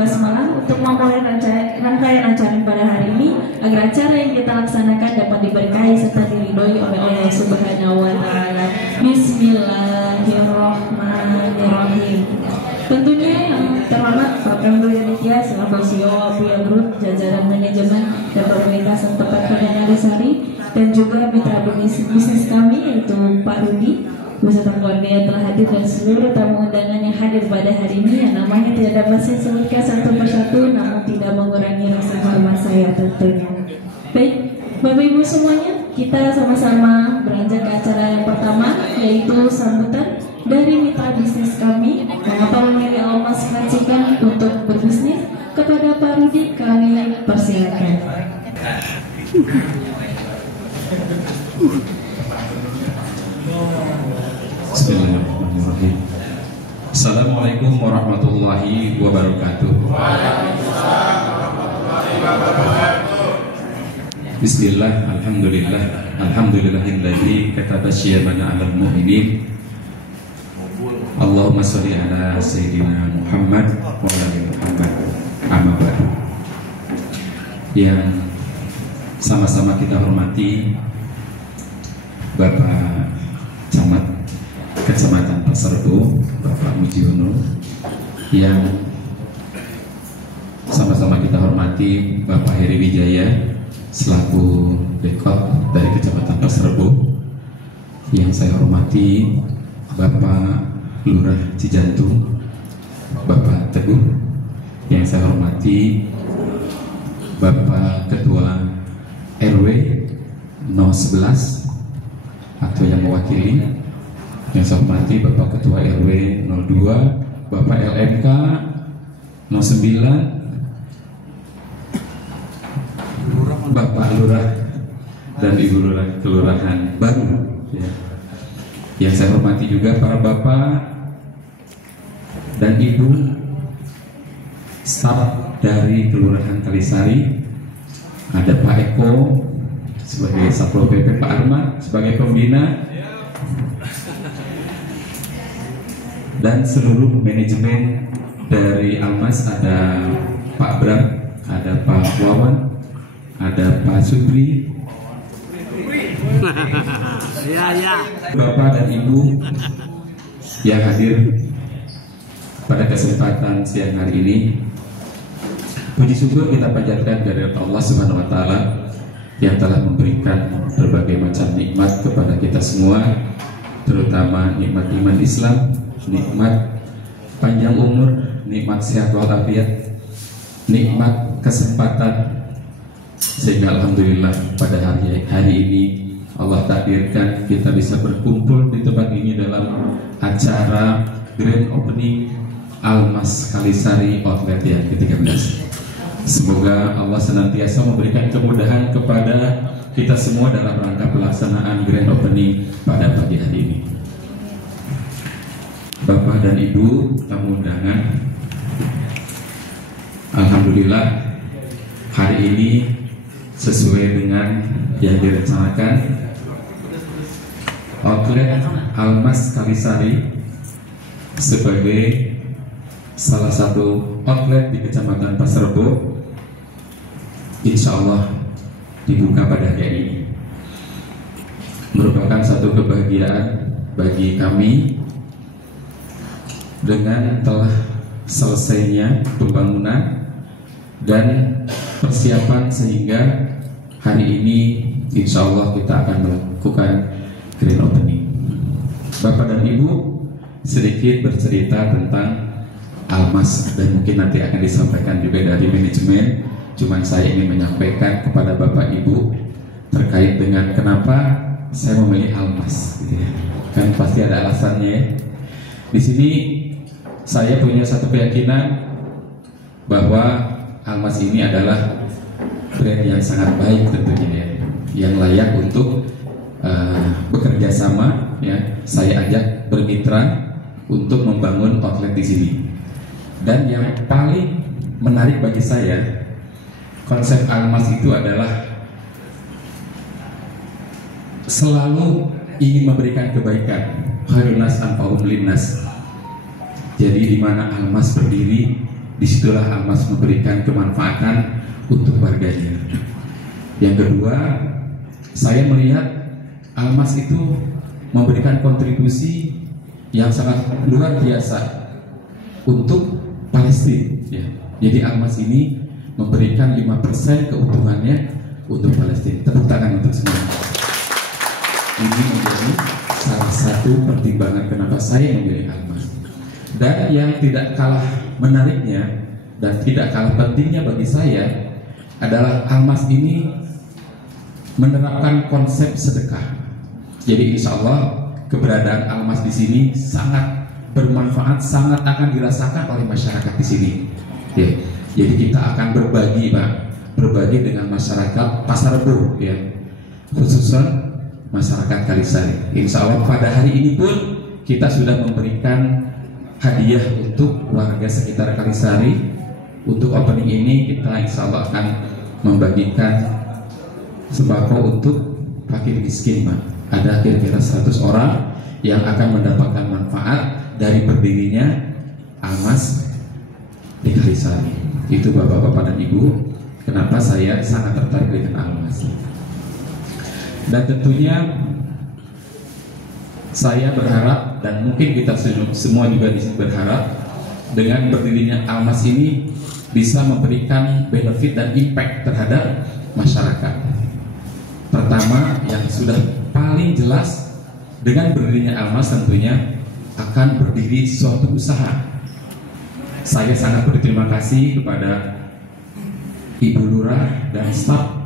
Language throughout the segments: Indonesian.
Basmalah untuk memulai rangkaian acara pada hari ini agar acara yang kita laksanakan dapat diberkahi serta diridhoi oleh Allah Subhanahu wa taala. Bismillahirrahmanirrahim. Tentunya yang terhormat Pak Pemda Aditya selaku CEO Apia Group, jajaran manajemen dan pemerintahan tempat Padang Alisari, dan juga mitra bisnis kami yaitu Pak Rudi beserta keluarga yang telah hadir dan seluruh tamu undangan yang hadir pada hari ini yang namanya tidak dapat saya sebutkan satu persatu namun tidak mengurangi rasa hormat saya tentunya. Baik, Bapak Ibu semuanya, kita sama-sama beranjak ke acara yang pertama yaitu sambutan dari mitra bisnis kami. Mengapa memilih Almas Racikan untuk berbisnis? Kepada Pak Rudi kami persilakan. Bismillahirrahmanirrahim. Assalamualaikum warahmatullahi wabarakatuh. Bismillah, alhamdulillah, alhamdulillahilladzi kataba syiyamana 'alal mu'minin. Allahumma sholli ala sayyidina Muhammad wa ala ali Muhammad. Amma ba'du. Yang sama-sama kita hormati Bapak Camat Kecamatan Pasar Rebo, Bapak Mujiono, yang sama-sama kita hormati Bapak Heri Wijaya selaku Dekot dari Kecamatan Pasar Rebo, yang saya hormati Bapak Lurah Cijantung, Bapak Teguh, yang saya hormati Bapak Ketua RW 011 atau yang mewakili, yang saya hormati Bapak Ketua RW 02, Bapak LMK 09, Bapak Lurah dan Ibu Lurah Kelurahan Baru, ya. Yang saya hormati juga para Bapak dan Ibu staf dari Kelurahan Kalisari. Ada Pak Eko sebagai Satpol PP, Pak Arman sebagai pembina, dan seluruh manajemen dari Almas. Ada Pak Bram, ada Pak Wawan, ada Pak Supri, Bapak dan Ibu yang hadir pada kesempatan siang hari ini. Puji syukur kita panjatkan dari Allah Subhanahu wa taala yang telah memberikan berbagai macam nikmat kepada kita semua, terutama nikmat iman Islam, nikmat panjang umur, nikmat sehat walafiat, nikmat kesempatan, sehingga alhamdulillah pada hari ini Allah takdirkan kita bisa berkumpul di tempat ini dalam acara Grand Opening Almas Kalisari Outlet yang ke-13. Semoga Allah senantiasa memberikan kemudahan kepada kita semua dalam rangka pelaksanaan Grand Opening pada pagi hari ini. Bapak dan Ibu tamu undangan, alhamdulillah hari ini sesuai dengan yang direncanakan, Outlet Almas Kalisari sebagai salah satu outlet di Kecamatan Pasar Rebo insya Allah dibuka pada hari ini. Merupakan satu kebahagiaan bagi kami dengan telah selesainya pembangunan dan persiapan, sehingga hari ini insya Allah kita akan melakukan grand opening. Bapak dan Ibu, sedikit bercerita tentang Almas, dan mungkin nanti akan disampaikan juga dari manajemen. Cuman saya ingin menyampaikan kepada Bapak Ibu terkait dengan kenapa saya memilih Almas, gitu ya. Kan pasti ada alasannya ya. Di sini saya punya satu keyakinan bahwa Almas ini adalah brand yang sangat baik tentunya ya, yang layak untuk bekerja sama ya. Saya ajak bermitra untuk membangun outlet di sini. Dan yang paling menarik bagi saya, konsep Almas itu adalah selalu ingin memberikan kebaikan. Khairun nas anfa'uhum linnas. Jadi di mana Almas berdiri, disitulah Almas memberikan kemanfaatan untuk warganya. Yang kedua, saya melihat Almas itu memberikan kontribusi yang sangat luar biasa untuk Palestina, ya. Jadi Almas ini memberikan 5% keuntungannya untuk Palestina. Tepuk tangan untuk semua. Ini menjadi salah satu pertimbangan kenapa saya memilih Almas. Dan yang tidak kalah menariknya dan tidak kalah pentingnya bagi saya adalah Almas ini menerapkan konsep sedekah. Jadi insya Allah keberadaan Almas di sini sangat bermanfaat, sangat akan dirasakan oleh masyarakat di sini. Ya. Jadi kita akan berbagi, Pak, berbagi dengan masyarakat Pasar Rebo, ya, khususnya masyarakat Kalisari. Insya Allah pada hari ini pun kita sudah memberikan hadiah untuk warga sekitar Kalisari. Untuk opening ini kita insya Allah akan membagikan sembako untuk fakir miskin, Pak. Ada kira-kira 100 orang yang akan mendapatkan manfaat dari berdirinya Almas di Kalisari. Itu Bapak-bapak dan Ibu, kenapa saya sangat tertarik dengan Almas. Dan tentunya saya berharap, dan mungkin kita semua juga di sini berharap, dengan berdirinya Almas ini bisa memberikan benefit dan impact terhadap masyarakat. Pertama, yang sudah paling jelas, dengan berdirinya Almas tentunya akan berdiri suatu usaha. Saya sangat berterima kasih kepada Ibu Lurah dan staf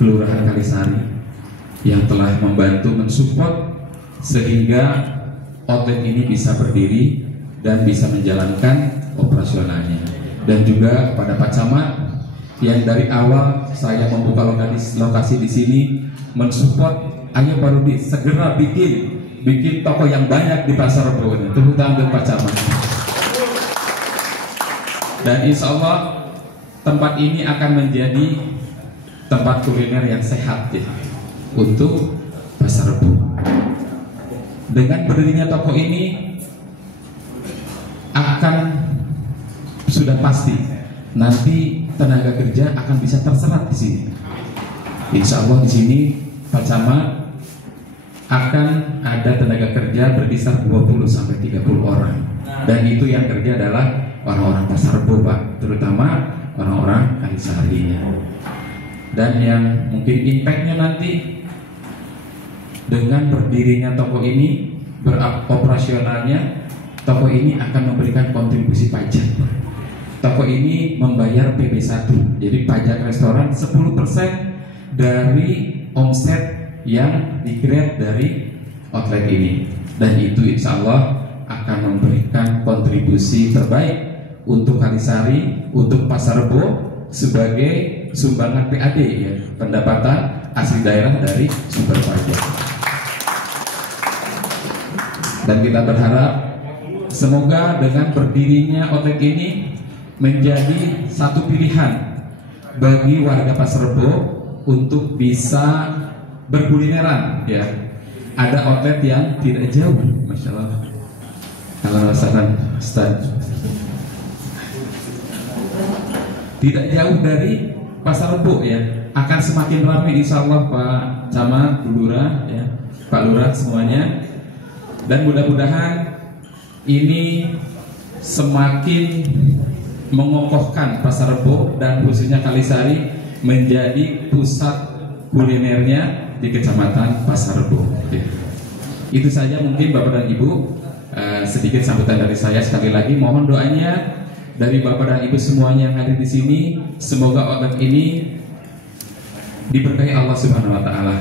Kelurahan Kalisari yang telah membantu mensupport sehingga outlet ini bisa berdiri dan bisa menjalankan operasionalnya. Dan juga pada Pak Camat yang dari awal saya membuka lokasi di sini mensupport, ayo Pak Rudi segera bikin toko yang banyak di Pasar Rebo. Tepuk tangan untuk Pak Camat. Dan insya Allah tempat ini akan menjadi tempat kuliner yang sehat, ya, untuk Pasar Rebo. Dengan berdirinya toko ini akan sudah pasti nanti tenaga kerja akan bisa terserap di sini. Insya Allah di sini Pak Camat akan ada tenaga kerja berkisar 20-30 orang. Dan itu yang kerja adalah orang-orang Pasar Rebo, Pak, terutama orang-orang Kalisari. Dan yang mungkin impactnya nanti dengan berdirinya toko ini, beroperasionalnya toko ini akan memberikan kontribusi pajak. Toko ini membayar PB1, jadi pajak restoran 10% dari omset yang di-create dari outlet ini. Dan itu insya Allah akan memberikan kontribusi terbaik untuk Kalisari, untuk Pasar Rebo sebagai sumbangan PAD, ya, pendapatan asli daerah dari sumber pajak. Dan kita berharap semoga dengan berdirinya outlet ini menjadi satu pilihan bagi warga Pasar Rebo untuk bisa berkulineran, ya. Ada outlet yang tidak jauh, masya Allah. Kalau rasakan stand tidak jauh dari Pasar Rebo, ya, akan semakin ramai insya Allah Pak Camat, Bu Lurah, ya, Pak Lurah semuanya. Dan mudah-mudahan ini semakin mengokohkan Pasar Rebo dan khususnya Kalisari menjadi pusat kulinernya di Kecamatan Pasar Rebo. Itu saja mungkin Bapak dan Ibu, sedikit sambutan dari saya. Sekali lagi mohon doanya dari Bapak dan Ibu semuanya yang hadir di sini. Semoga outlet ini diberkahi Allah Subhanahu wa taala,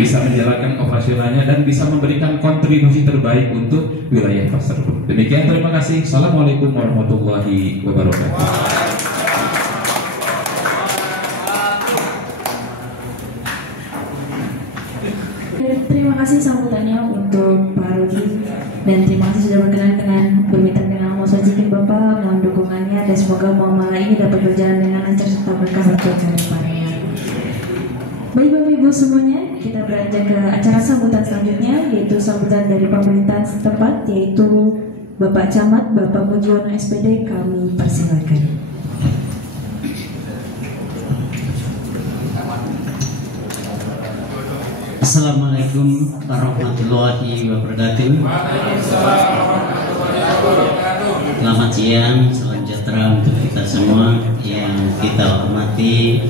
bisa menjalankan operasionalnya dan bisa memberikan kontribusi terbaik untuk wilayah Pasar Rebo. Demikian, terima kasih. Assalamualaikum warahmatullahi wabarakatuh. Terima kasih sambutannya untuk Pak Rudi, dan terima kasih sudah berkenan berminta dengan Allah sajikan Bapak, mohon dukungannya, dan semoga muamalah ini dapat berjalan dengan lancar serta berkah untuk ke depannya. Baik Bapak Ibu semuanya, kita beranjak ke acara sambutan selanjutnya, yaitu sambutan dari pemerintah setempat, yaitu Bapak Camat, Bapak Mujiono SPD, kami persilakan. Assalamualaikum warahmatullahi wabarakatuh. Selamat siang, salam sejahtera untuk kita semua yang kita hormati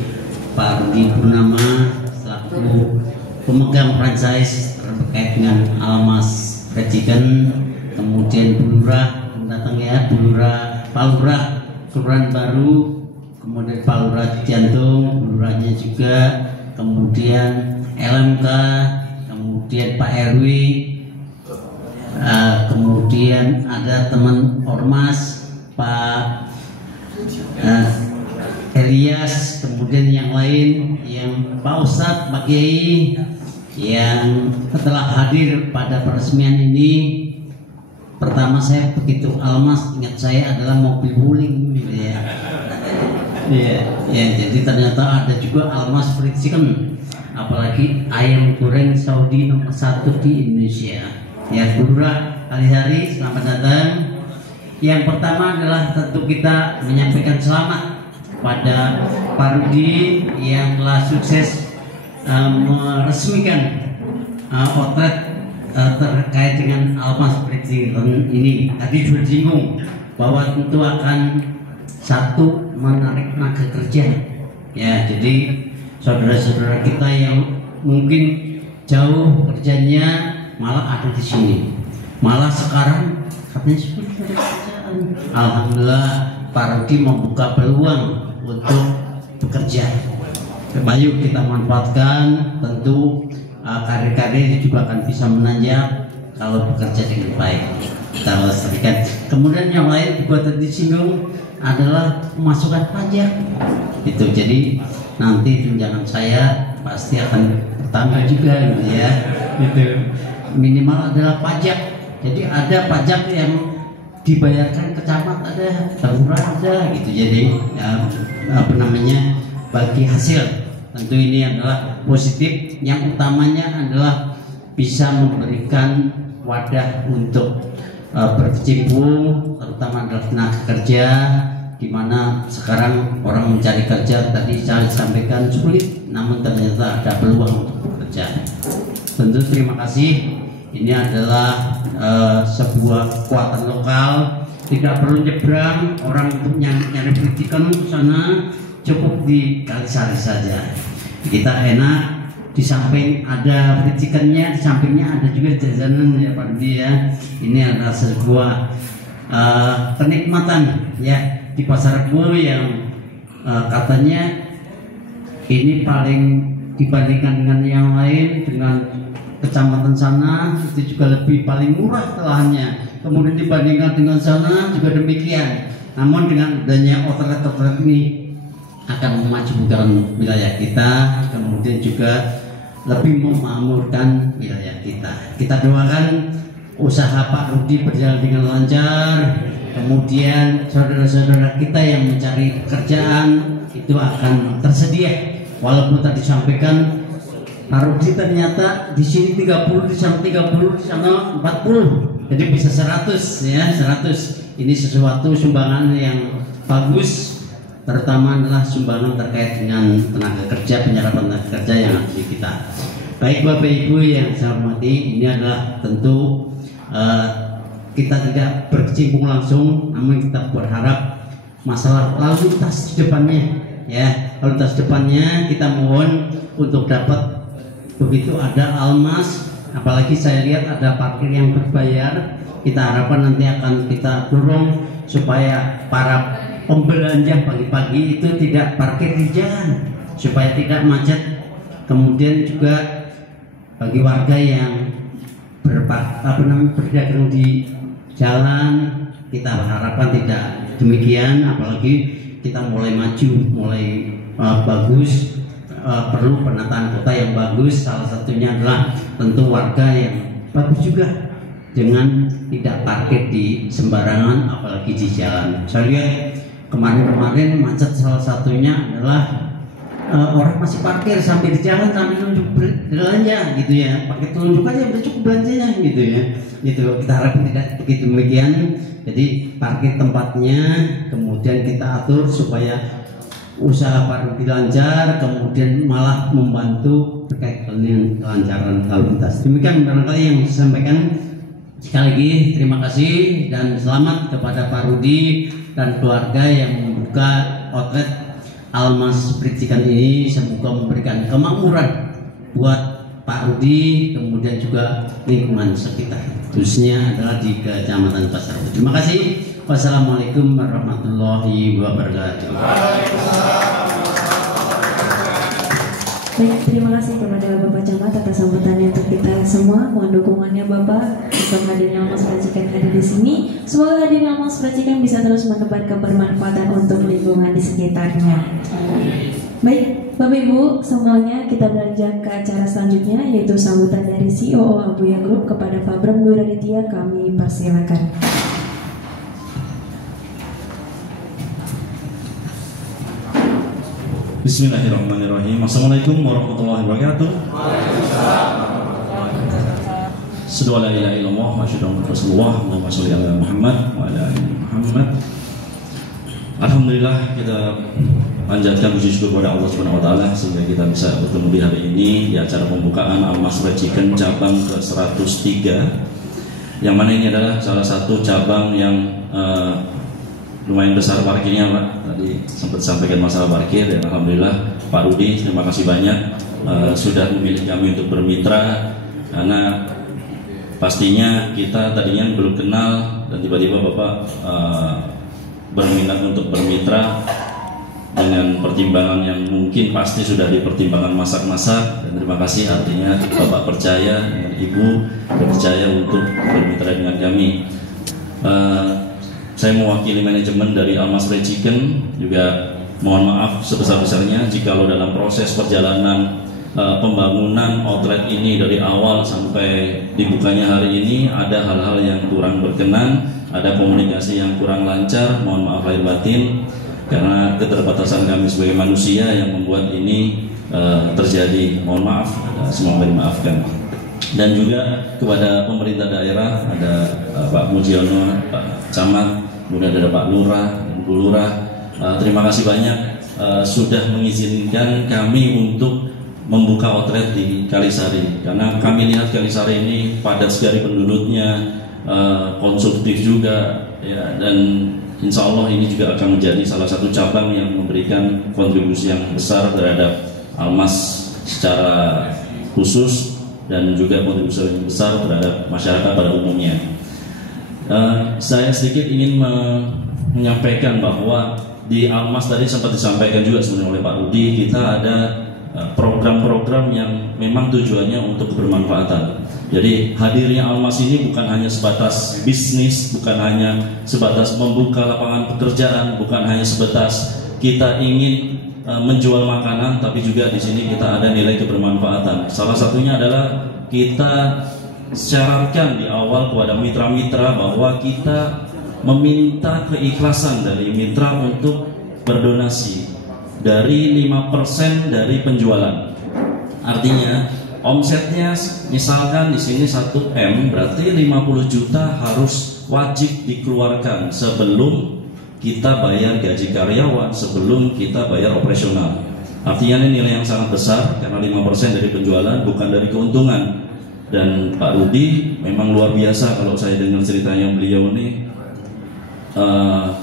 Pak Rudi Purnama selaku pemegang franchise terkait dengan Almas Fried Chicken, kemudian Bulurah mendatang ya, Bulurah Palurah Kelurahan Baru, kemudian Palurah Jantung, Bulurahnya juga, kemudian LMK, kemudian Pak RW, kemudian ada teman Ormas Pak Elias, kemudian yang lain, yang Pak Ustadz, Pak Kiai yang telah hadir pada peresmian ini. Pertama saya begitu Almas, ingat saya adalah mobil wuling ya. Ya, jadi ternyata ada juga Almas Fried Chicken, apalagi ayam goreng Saudi nomor 1 di Indonesia. Ya, Bulurah Kalihari, selamat datang. Yang pertama adalah tentu kita menyampaikan selamat pada Pak Rudi yang telah sukses meresmikan outlet terkait dengan Almas Fried Chicken ini. Tadi sudah disinggung bahwa tentu akan satu menarik tenaga kerja. Ya, jadi saudara-saudara kita yang mungkin jauh kerjanya malah ada di sini. Malah sekarang katanya sudah ada kerjaan. Alhamdulillah Pak Rudi membuka peluang untuk bekerja. Ayo kita manfaatkan, tentu karir-karir juga akan bisa menanjak kalau bekerja dengan baik. Kita lestarikan. Kemudian yang lain juga tadi disinggung adalah pemasukan pajak. Itu jadi nanti tunjangan saya pasti akan bertambah juga gitu ya. Gitu. Minimal adalah pajak. Jadi ada pajak yang dibayarkan ke camat, ada lurah ada gitu. Jadi ya, bagi hasil. Tentu ini adalah positif. Yang utamanya adalah bisa memberikan wadah untuk berkecimpung, terutama adalah tenaga kerja, di mana sekarang orang mencari kerja tadi saya sampaikan sulit, namun ternyata ada peluang untuk bekerja. Tentu terima kasih. Ini adalah sebuah kekuatan lokal. Tidak perlu nyebrang orang untuk nyari Fried Chicken ke sana, cukup di Kalisari saja. Kita enak, di samping ada Fried Chickennya, di sampingnya ada juga jajanan ya Pak Rudi ya. Ini adalah sebuah kenikmatan ya di Pasar Rebo yang katanya ini paling dibandingkan dengan yang lain, dengan kecamatan sana itu juga lebih paling murah lahannya. Kemudian dibandingkan dengan sana juga demikian. Namun dengan adanya outlet-outlet ini akan memajukan wilayah kita, kemudian juga lebih memakmurkan wilayah kita. Kita doakan usaha Pak Rudi berjalan dengan lancar. Kemudian saudara-saudara kita yang mencari pekerjaan itu akan tersedia. Walaupun tadi disampaikan Pak Rudi ternyata di sini 30, di sana 30, di sana 40. Jadi bisa 100 ya, 100. Ini sesuatu sumbangan yang bagus, terutama adalah sumbangan terkait dengan tenaga kerja, penyerapan tenaga kerja yang ada di kita. Baik Bapak Ibu yang saya hormati, ini adalah tentu kita tidak berkecimpung langsung, namun kita berharap masalah lalu lintas di depannya ya, lalu lintas depannya kita mohon untuk dapat. Begitu ada Almas, apalagi saya lihat ada parkir yang berbayar, kita harapkan nanti akan kita dorong supaya para pembelanja pagi-pagi itu tidak parkir di jalan supaya tidak macet. Kemudian juga bagi warga yang berdagang di jalan, kita harapkan tidak demikian. Apalagi kita mulai maju, mulai bagus. Perlu penataan kota yang bagus. Salah satunya adalah tentu warga yang bagus juga, dengan tidak parkir di sembarangan, apalagi di jalan. Saya lihat kemarin macet, salah satunya adalah orang masih parkir sampai di jalan sambil nunjuk belanja gitu ya, pakai telunjuk aja udah cukup belanjanya gitu ya. Gitu kita harapkan tidak begitu demikian. Jadi parkir tempatnya, kemudian kita atur supaya usaha parkir lancar, kemudian malah membantu terkait dengan kelancaran lalu lintas. Demikian barangkali yang saya sampaikan. Sekali lagi terima kasih dan selamat kepada Pak Rudi dan keluarga yang membuka outlet Almas Pericikan ini. Semoga memberikan kemakmuran buat Pak Rudi, kemudian juga lingkungan sekitar, khususnya adalah di Kecamatan Pasar. Terima kasih. Wassalamualaikum warahmatullahi wabarakatuh. Baik, terima kasih kepada Bapak Camat atas sambutannya untuk kita semua. Mohon dukungannya Bapak untuk hadirnya Almas Pericikan hadir di sini. Semoga hadirnya Almas Pericikan bisa terus menebar kebermanfaatan untuk lingkungan di sekitarnya. Baik, Bapak Ibu semuanya, kita beranjak ke acara selanjutnya, yaitu sambutan dari CEO Abuya Group kepada Pak Bram Duraditya. Kami persilakan. Bismillahirrahmanirrahim. Assalamualaikum warahmatullahi wabarakatuh. Asyhadu an la ilaha illallah wa asyhadu anna Rasulullah. Allahumma sholli ala Muhammad wa ala ali Muhammad. Alhamdulillah, kita panjatkan puji syukur kepada Allah Subhanahu wa taala sehingga kita bisa bertemu di hari ini di acara pembukaan Almas Pericikan cabang ke-103, yang mana ini adalah salah satu cabang yang lumayan besar parkirnya Pak. Tadi sempat sampaikan masalah parkir, dan alhamdulillah Pak Rudi terima kasih banyak sudah memilih kami untuk bermitra, karena pastinya kita tadinya belum kenal dan tiba-tiba Bapak berminat untuk bermitra dengan pertimbangan yang mungkin pasti sudah dipertimbangkan masak-masak, dan terima kasih artinya Bapak percaya dengan Ibu percaya untuk bermitra dengan kami. Saya mewakili manajemen dari Almas Pericikan, juga mohon maaf sebesar-besarnya jikalau dalam proses perjalanan pembangunan outlet ini dari awal sampai dibukanya hari ini ada hal-hal yang kurang berkenan, ada komunikasi yang kurang lancar, mohon maaf lahir batin, karena keterbatasan kami sebagai manusia yang membuat ini terjadi. Mohon maaf, semoga dimaafkan. Dan juga kepada pemerintah daerah, ada Pak Mujiono, Pak Camat, kemudian ada Pak Lurah, Bu Lurah, terima kasih banyak sudah mengizinkan kami untuk membuka outlet di Kalisari, karena kami lihat Kalisari ini padat sekali penduduknya, konsumtif juga ya, dan insya Allah ini juga akan menjadi salah satu cabang yang memberikan kontribusi yang besar terhadap Almas secara khusus dan juga kontribusi yang besar terhadap masyarakat pada umumnya. Saya sedikit ingin menyampaikan bahwa di Almas tadi sempat disampaikan juga sebenarnya oleh Pak Rudi, kita ada program-program yang memang tujuannya untuk bermanfaatan. Jadi hadirnya Almas ini bukan hanya sebatas bisnis, bukan hanya sebatas membuka lapangan pekerjaan, bukan hanya sebatas kita ingin menjual makanan, tapi juga di sini kita ada nilai kebermanfaatan. Salah satunya adalah kita syaratkan di awal kepada mitra-mitra bahwa kita meminta keikhlasan dari mitra untuk berdonasi dari 5% dari penjualan. Artinya omsetnya misalkan di sini 1M, berarti 50 juta harus wajib dikeluarkan sebelum kita bayar gaji karyawan, sebelum kita bayar operasional. Artinya ini nilai yang sangat besar karena 5% dari penjualan, bukan dari keuntungan. Dan Pak Rudi memang luar biasa kalau saya dengar ceritanya beliau ini,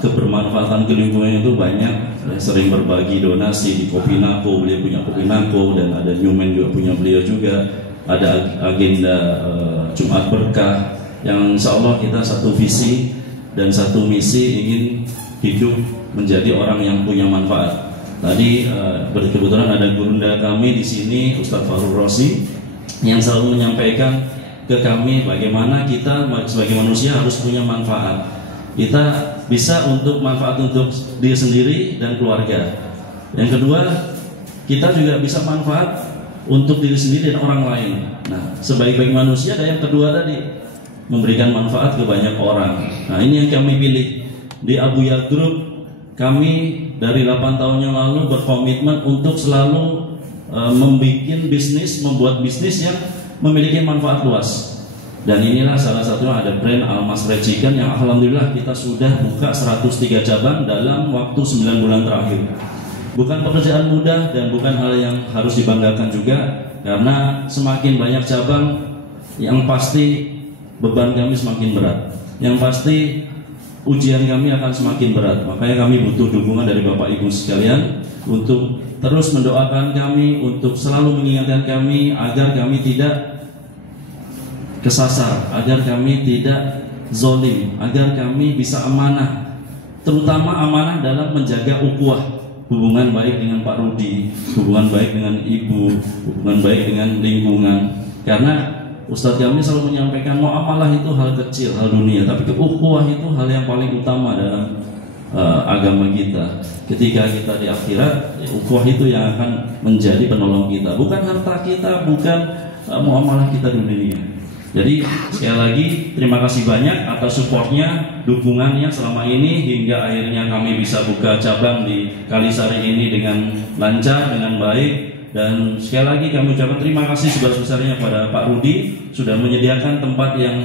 kebermanfaatan ke lingkungan itu banyak. Sering berbagi donasi di Kopinako, beliau punya Kopinako, dan ada Newman juga punya beliau juga. Ada agenda Jumat Berkah yang insya Allah kita satu visi dan satu misi, ingin hidup menjadi orang yang punya manfaat. Tadi kebetulan ada gurunda kami di sini, Ustadz Farul Rosi, yang selalu menyampaikan ke kami bagaimana kita sebagai manusia harus punya manfaat. Kita bisa untuk manfaat untuk diri sendiri dan keluarga. Yang kedua, kita juga bisa manfaat untuk diri sendiri dan orang lain. Nah, sebaik-baik manusia ada yang kedua tadi, memberikan manfaat ke banyak orang. Nah, ini yang kami pilih di Abuya Group. kami dari 8 tahun yang lalu berkomitmen untuk selalu membuat bisnis yang memiliki manfaat luas. Dan inilah salah satunya ada brand Almas Fried Chicken yang alhamdulillah kita sudah buka 103 cabang dalam waktu 9 bulan terakhir. Bukan pekerjaan mudah dan bukan hal yang harus dibanggakan juga, karena semakin banyak cabang yang pasti beban kami semakin berat, yang pasti ujian kami akan semakin berat. Makanya kami butuh dukungan dari Bapak Ibu sekalian untuk terus mendoakan kami, untuk selalu mengingatkan kami agar kami tidak kesasar, agar kami tidak zolim, agar kami bisa amanah, terutama amanah dalam menjaga ukhuwah, hubungan baik dengan Pak Rudi, hubungan baik dengan Ibu, hubungan baik dengan lingkungan. Karena Ustadz kami selalu menyampaikan muamalah itu hal kecil, hal dunia, tapi ukhuwah itu hal yang paling utama dalam agama kita. Ketika kita di akhirat, ukhuwah itu yang akan menjadi penolong kita, bukan harta kita, bukan muamalah kita di dunia. Jadi sekali lagi terima kasih banyak atas supportnya, dukungannya selama ini hingga akhirnya kami bisa buka cabang di Kalisari ini dengan lancar, dengan baik. Dan sekali lagi kami ucapkan terima kasih sebesar-besarnya pada Pak Rudi sudah menyediakan tempat yang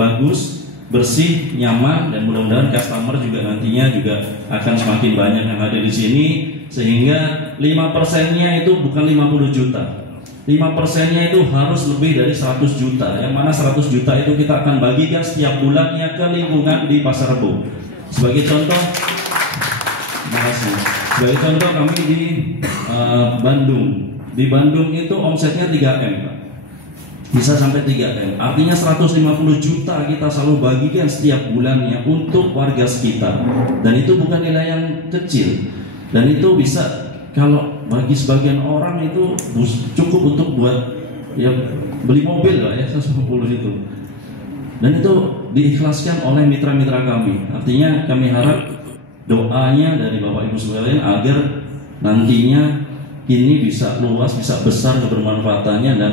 bagus, bersih, nyaman, dan mudah-mudahan customer juga nantinya juga akan semakin banyak yang ada di sini, sehingga 5%-nya itu bukan 50 juta. 5%-nya itu harus lebih dari 100 juta, yang mana 100 juta itu kita akan bagikan setiap bulannya ke lingkungan di Pasar Rebo. Sebagai contoh, terima kasih. Sebagai contoh kami di Bandung. Di Bandung itu omsetnya 3M, Pak. Bisa sampai 3M. Artinya 150 juta kita selalu bagikan setiap bulannya untuk warga sekitar. Dan itu bukan nilai yang kecil. Dan itu bisa, kalau bagi sebagian orang itu cukup untuk buat ya beli mobil lah ya, 150 itu. Dan itu diikhlaskan oleh mitra-mitra kami. Artinya kami harap doanya dari Bapak Ibu sekalian agar nantinya ini bisa luas, bisa besar kebermanfaatannya, dan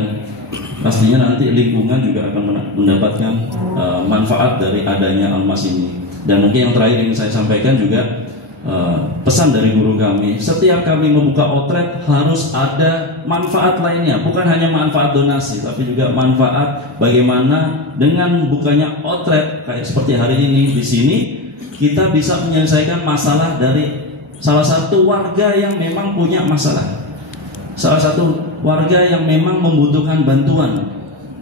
pastinya nanti lingkungan juga akan mendapatkan manfaat dari adanya Almas ini. Dan mungkin yang terakhir ingin saya sampaikan juga pesan dari guru kami, setiap kami membuka outlet harus ada manfaat lainnya, bukan hanya manfaat donasi, tapi juga manfaat bagaimana dengan bukanya outlet kayak seperti hari ini di sini kita bisa menyelesaikan masalah dari salah satu warga yang memang punya masalah, salah satu warga yang memang membutuhkan bantuan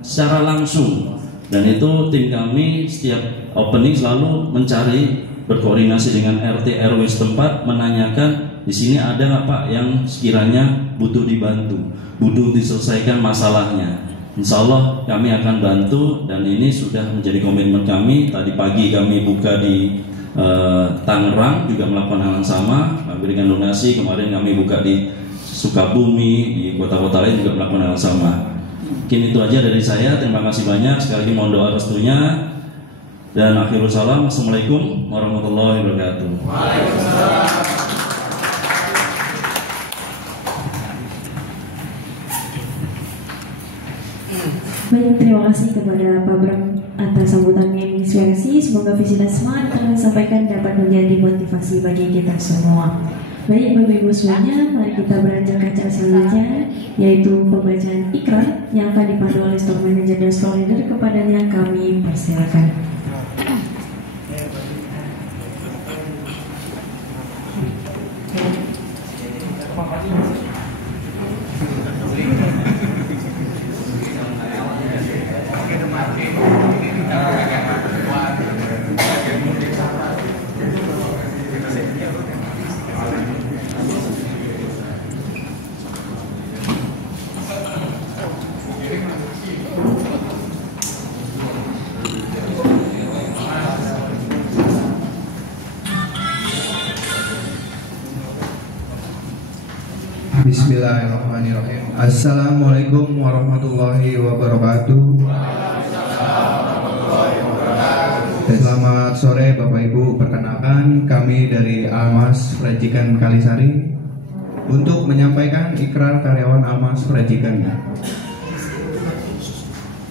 secara langsung. Dan itu tim kami setiap opening selalu mencari, berkoordinasi dengan RT RW setempat, menanyakan di sini ada nggak Pak yang sekiranya butuh dibantu, butuh diselesaikan masalahnya. Insya Allah kami akan bantu, dan ini sudah menjadi komitmen kami. Tadi pagi kami buka di Tangerang juga melakukan hal yang sama, memberikan donasi. Kemarin kami buka di Sukabumi, di kota-kota lain juga melakukan hal yang sama. Mungkin itu aja dari saya. Terima kasih banyak. Sekali lagi mohon doa restunya. Dan akhirul salam, assalamualaikum warahmatullahi wabarakatuh. Waalaikumsalam. Banyak terima kasih kepada Pak Bram atas sambutan yang menginspirasi. Semoga visi dan semangat yang disampaikan dapat menjadi motivasi bagi kita semua. Baik Bapak Ibu semuanya, mari kita beranjak ke acara selanjutnya, yaitu pembacaan ikrar yang akan dipandu oleh store manager dan store leader. Kepadanya kami persilakan. Bismillahirrahmanirrahim. Assalamualaikum warahmatullahi wabarakatuh. Selamat sore Bapak Ibu. Perkenalkan, kami dari Almas Fried Chicken Kalisari untuk menyampaikan ikrar karyawan Almas Fried Chicken.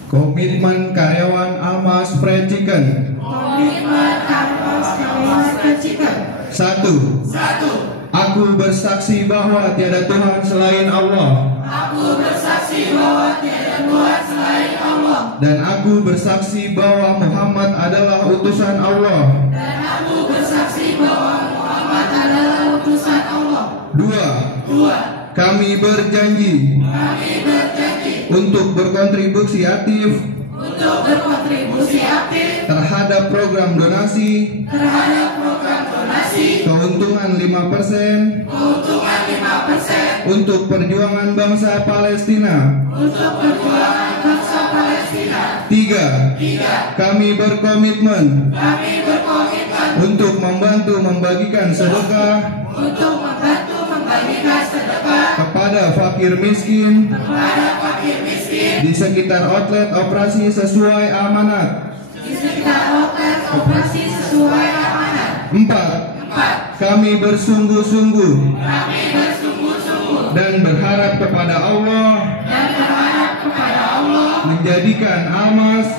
Komitmen karyawan Almas Fried Chicken. Komitmen karyawan Recikan. 1. Aku bersaksi bahwa tiada Tuhan selain Allah. Aku bersaksi bahwa tiada Tuhan selain Allah. Dan aku bersaksi bahwa Muhammad adalah utusan Allah. Dan aku bersaksi bahwa Muhammad adalah utusan Allah. 2. Kami berjanji untuk berkontribusi aktif terhadap program donasi keuntungan 5% untuk perjuangan bangsa Palestina. 3. Kami berkomitmen untuk membantu membagikan sedekah kepada fakir miskin di sekitar outlet operasi sesuai amanat. 4. Kami bersungguh-sungguh dan berharap kepada Allah menjadikan Almas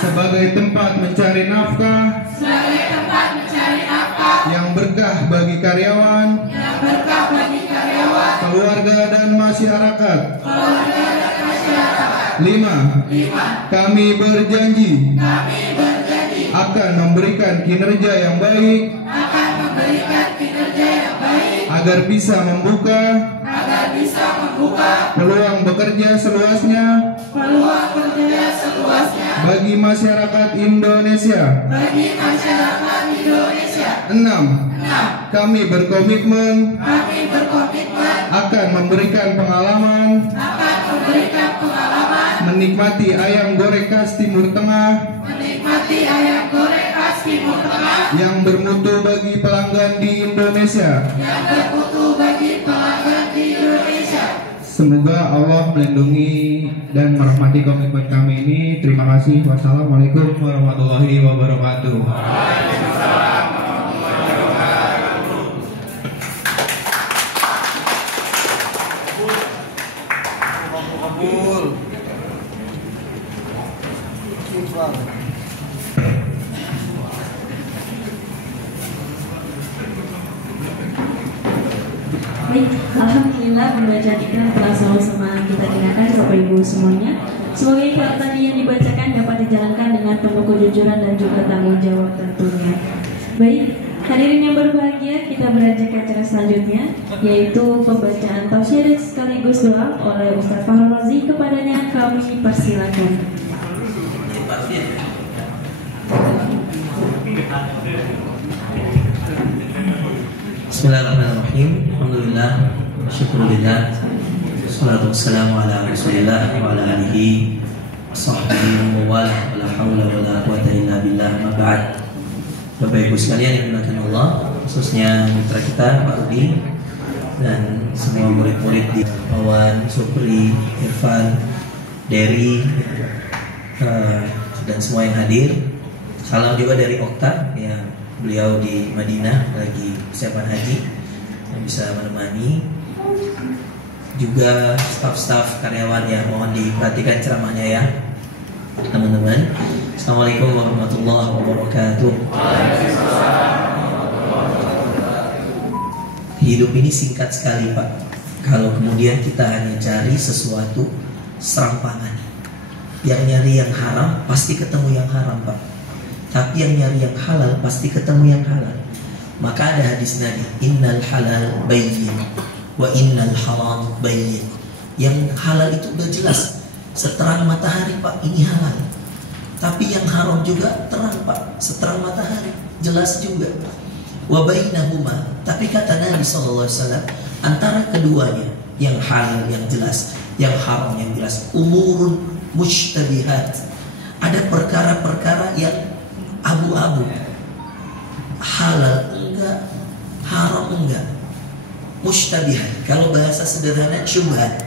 sebagai tempat mencari nafkah yang berkah bagi karyawan, keluarga dan masyarakat. 5. Kami berjanji akan memberikan kinerja yang baik agar bisa membuka peluang bekerja seluasnya bagi masyarakat Indonesia. 6. Kami berkomitmen akan memberikan pengalaman menikmati ayam goreng khas Timur Tengah yang bermutu bagi pelanggan di Indonesia. Semoga Allah melindungi dan merahmati komitmen kami ini. Terima kasih. Wassalamualaikum warahmatullahi wabarakatuh. Baik, alhamdulillah pembacaan ikrar telah sama-sama kita dengarkan Bapak Ibu semuanya. Semoga ikrar tadi yang dibacakan dapat dijalankan dengan penuh kejujuran dan juga tanggung jawab tentunya. Baik, hadirin yang berbahagia, kita beranjak ke acara selanjutnya, yaitu pembacaan tausiah sekaligus doa oleh Ustaz Fahru Razi. Kepadanya kami persilakan. Bismillahirrahmanirrahim. Alhamdulillah, syukurillah, salatu wassalamu ala rasulillah wa ala alihi sahbihi wa la hawla wa la quwata illa billah. Ma ba'd. Bapak Ibu sekalian yang dimuliakan Allah, khususnya mitra kita Pak Rudi dan semua murid-murid di Wawan, Supri, Irfan, Dery, dan semua yang hadir. Salam juga dari Okta yang beliau di Madinah lagi persiapan haji yang bisa menemani. Juga staf-staf karyawan ya, mohon diperhatikan ceramahnya ya teman-teman. Assalamualaikum warahmatullahi wabarakatuh. Hidup ini singkat sekali Pak. Kalau kemudian kita hanya cari sesuatu serampangan, yang nyari yang haram pasti ketemu yang haram Pak. Tapi yang nyari yang halal pasti ketemu yang halal. Maka ada hadis Nabi, innal halal bayyin wa innal haram bayyin. Yang halal itu udah jelas, seterang matahari Pak, ini halal. Tapi yang haram juga terang Pak, seterang matahari, jelas juga. Wa bainahuma, tapi kata Nabi SAW, antara keduanya, yang halal yang jelas, yang haram yang jelas, umurun mushtabihat. Ada perkara-perkara yang abu-abu, halal enggak, haram enggak, mushtabihat. Kalau bahasa sederhana syubhat,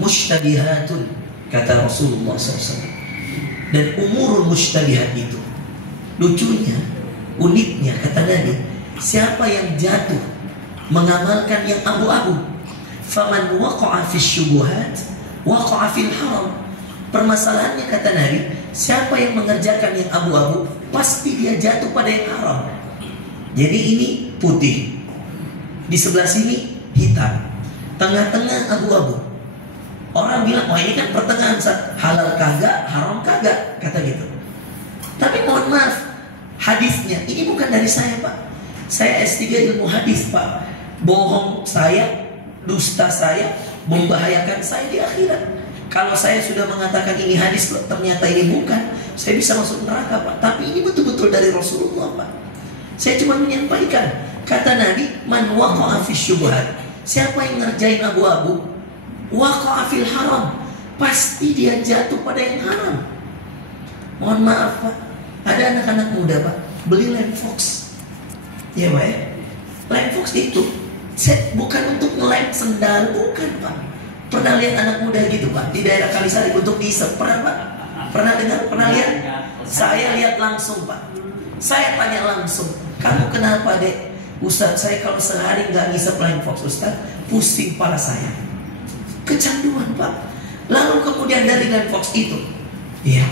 mushtabihatun kata Rasulullah SAW. Dan umurul mushtabihat itu, lucunya, uniknya kata Nabi, siapa yang jatuh mengamalkan yang abu-abu, faman waqa'a fi syubuhat waqa'a fil haram. Permasalahannya kata Nabi, siapa yang mengerjakan yang abu-abu pasti dia jatuh pada yang haram. Jadi ini putih, di sebelah sini hitam, tengah-tengah abu-abu. Orang bilang, oh ini kan pertengahan, halal kagak, haram kagak, kata gitu. Tapi mohon maaf, hadisnya ini bukan dari saya, Pak. Saya S3 ilmu hadis, Pak. Bohong saya, dusta saya, membahayakan saya di akhirat. Kalau saya sudah mengatakan ini hadis, ternyata ini bukan, saya bisa masuk neraka, Pak. Tapi ini betul-betul dari Rasulullah, Pak. Saya cuma menyampaikan, kata Nabi, man waqa'a fi syubhat. Siapa yang ngerjain abu-abu, waqa'a fil haram, pasti dia jatuh pada yang haram. Mohon maaf, Pak. Ada anak-anak muda, Pak, beli Lenfox. Ya, Pak ya. Lenfox itu bukan untuk ngelem sendal, bukan, Pak. Pernah lihat anak muda gitu, Pak, di daerah Kalisari untuk diisep? Pernah, Pak? Pernah dengar? Pernah lihat? Saya lihat langsung, Pak. Saya tanya langsung, kamu kenapa, Dek? Ustaz, saya kalau sehari nggak ngisep Lenfox, Ustaz, pusing kepala saya. Kecanduan, Pak. Lalu kemudian dari Lenfox itu, ya,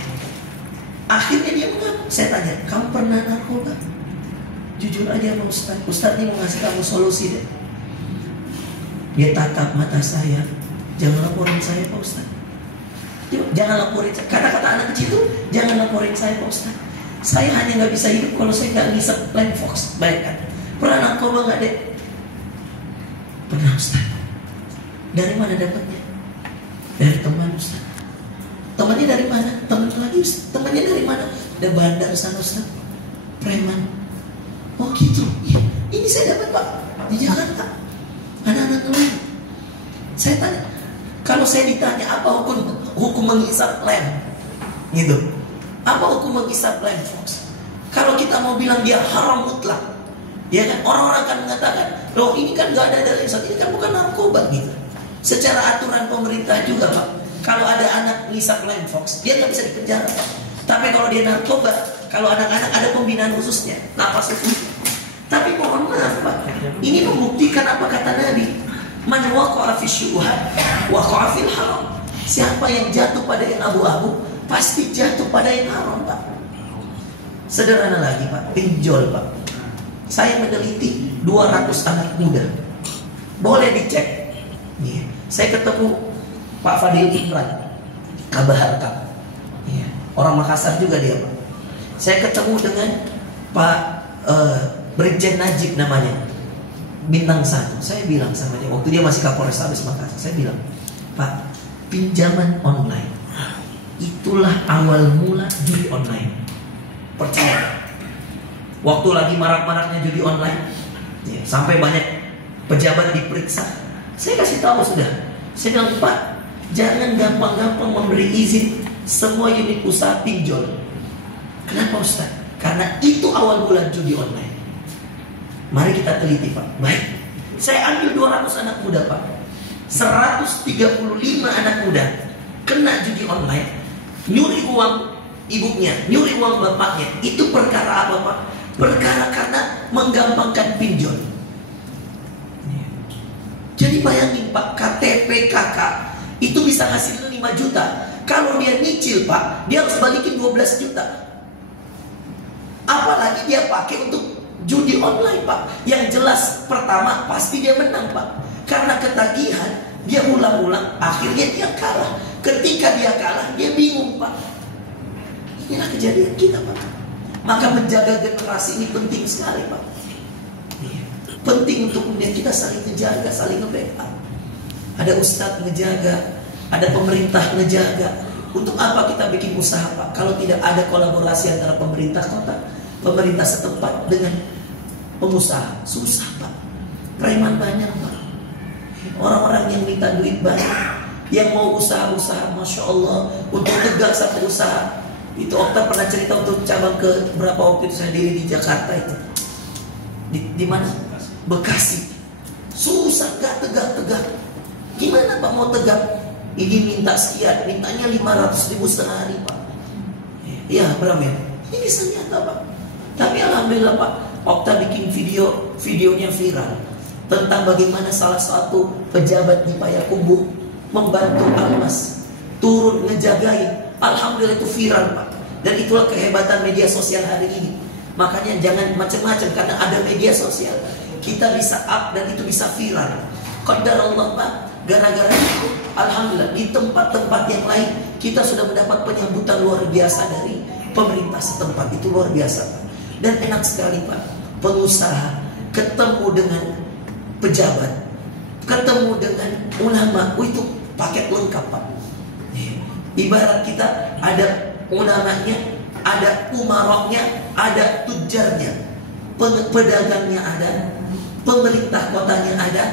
akhirnya dia mengaku. Saya tanya, kamu pernah narkoba? Jujur aja sama Ustaz. Ustaz ini mau ngasih kamu solusi, deh. Dia tatap mata saya. Jangan laporin saya, Pak Ustaz. Jangan laporin saya. Kata-kata anak kecil itu, jangan laporin saya, Pak Ustaz. Saya hanya nggak bisa hidup kalau saya nggak ngisep Lenfox. Bayangkan. Pernah narkoba nggak, Dek? Pernah, Ustaz. Dari mana dapatnya? Dari teman, Ustaz. Temannya dari mana? Teman lagi, Ustaz. Temannya dari mana? Dari bandar sana, Ustaz. Preman. Oh gitu. Ya, ini saya dapat, Pak, di Jakarta. Anak-anak lain. Saya tanya, kalau saya ditanya apa hukum menghisap lem, gitu. Apa hukum menghisap Lenfox? Kalau kita mau bilang dia haram mutlak, ya kan, orang-orang akan mengatakan, loh ini kan nggak ada dalam Islam, ini kan bukan narkoba, gitu. Secara aturan pemerintah juga, Pak, kalau ada anak ngisap Lenfox, dia nggak bisa dipenjara, Pak. Tapi kalau dia narkoba, kalau anak-anak ada pembinaan khususnya, lapas khusus. Tapi mohon maaf, Pak, ini membuktikan apa kata Nabi, man waqa'a fi syubhat waqa'a fil haram. Siapa yang jatuh pada yang abu-abu, pasti jatuh pada yang haram, Pak. Sederhana lagi, Pak, pinjol, Pak. Saya meneliti 200 anak muda. Boleh dicek. Ya. Saya ketemu Pak Fadil Imran, Abah Harkam. Ya. Orang Makassar juga dia, Pak. Saya ketemu dengan Pak Brigjen Najib namanya, Bintang 1. Saya bilang sama dia, waktu dia masih Kapolres Abes Makassar, saya bilang, Pak, pinjaman online itulah awal mula judi online. Percaya. Waktu lagi marak-maraknya judi online, ya, sampai banyak pejabat diperiksa, saya kasih tahu sudah. Saya bilang, Pak, jangan gampang-gampang memberi izin semua unit usaha pinjol. Kenapa, Ustaz? Karena itu awal mula judi online. Mari kita teliti, Pak. Baik. Saya ambil 200 anak muda, Pak. 135 anak muda kena judi online, nyuri uang ibunya, nyuri uang bapaknya. Itu perkara apa, Pak? Perkara karena menggampangkan pinjol. Jadi bayangin, Pak, KTP kakak itu bisa hasilnya 5 juta. Kalau dia nyicil, Pak, dia harus balikin 12 juta. Apalagi dia pakai untuk judi online, Pak. Yang jelas pertama pasti dia menang, Pak. Karena ketagihan, dia ulang-ulang, akhirnya dia kalah. Ketika dia kalah, dia bingung, Pak. Inilah kejadian kita, Pak. Maka menjaga generasi ini penting sekali, Pak. Penting untuk kemudian kita saling menjaga, saling nge-backup. Ada ustadz ngejaga, ada pemerintah ngejaga. Untuk apa kita bikin usaha, Pak? Kalau tidak ada kolaborasi antara pemerintah kota, pemerintah setempat dengan pengusaha, susah, Pak. Preman banyak, Pak. Orang-orang yang minta duit banyak, yang mau usaha-usaha, Masya Allah, untuk tegak satu usaha. Itu Okta pernah cerita untuk cabang ke berapa waktu itu saya diri di Jakarta itu. Di mana? Bekasi. Susah, gak tegak-tegak. Gimana, Pak, mau tegak? Ini minta sekian, mintanya 500.000 sehari, Pak. Ya, berapa ya? Ini bisa nyata, Pak. Tapi alhamdulillah, Pak, Okta bikin videonya viral tentang bagaimana salah satu pejabat di Payakumbuh membantu Almas turun ngejagain. Alhamdulillah itu viral, Pak. Dan itulah kehebatan media sosial hari ini. Makanya jangan macam-macam, karena ada media sosial kita bisa up dan itu bisa viral. Qadarullah Pak, gara-gara itu alhamdulillah di tempat-tempat yang lain kita sudah mendapat penyambutan luar biasa dari pemerintah setempat. Itu luar biasa Pak. Dan enak sekali Pak, pengusaha ketemu dengan pejabat, ketemu dengan ulama, itu paket lengkap Pak. Ibarat kita ada ulamanya, ada umaroknya, ada tujarnya, pedagangnya ada, pemerintah kotanya ada,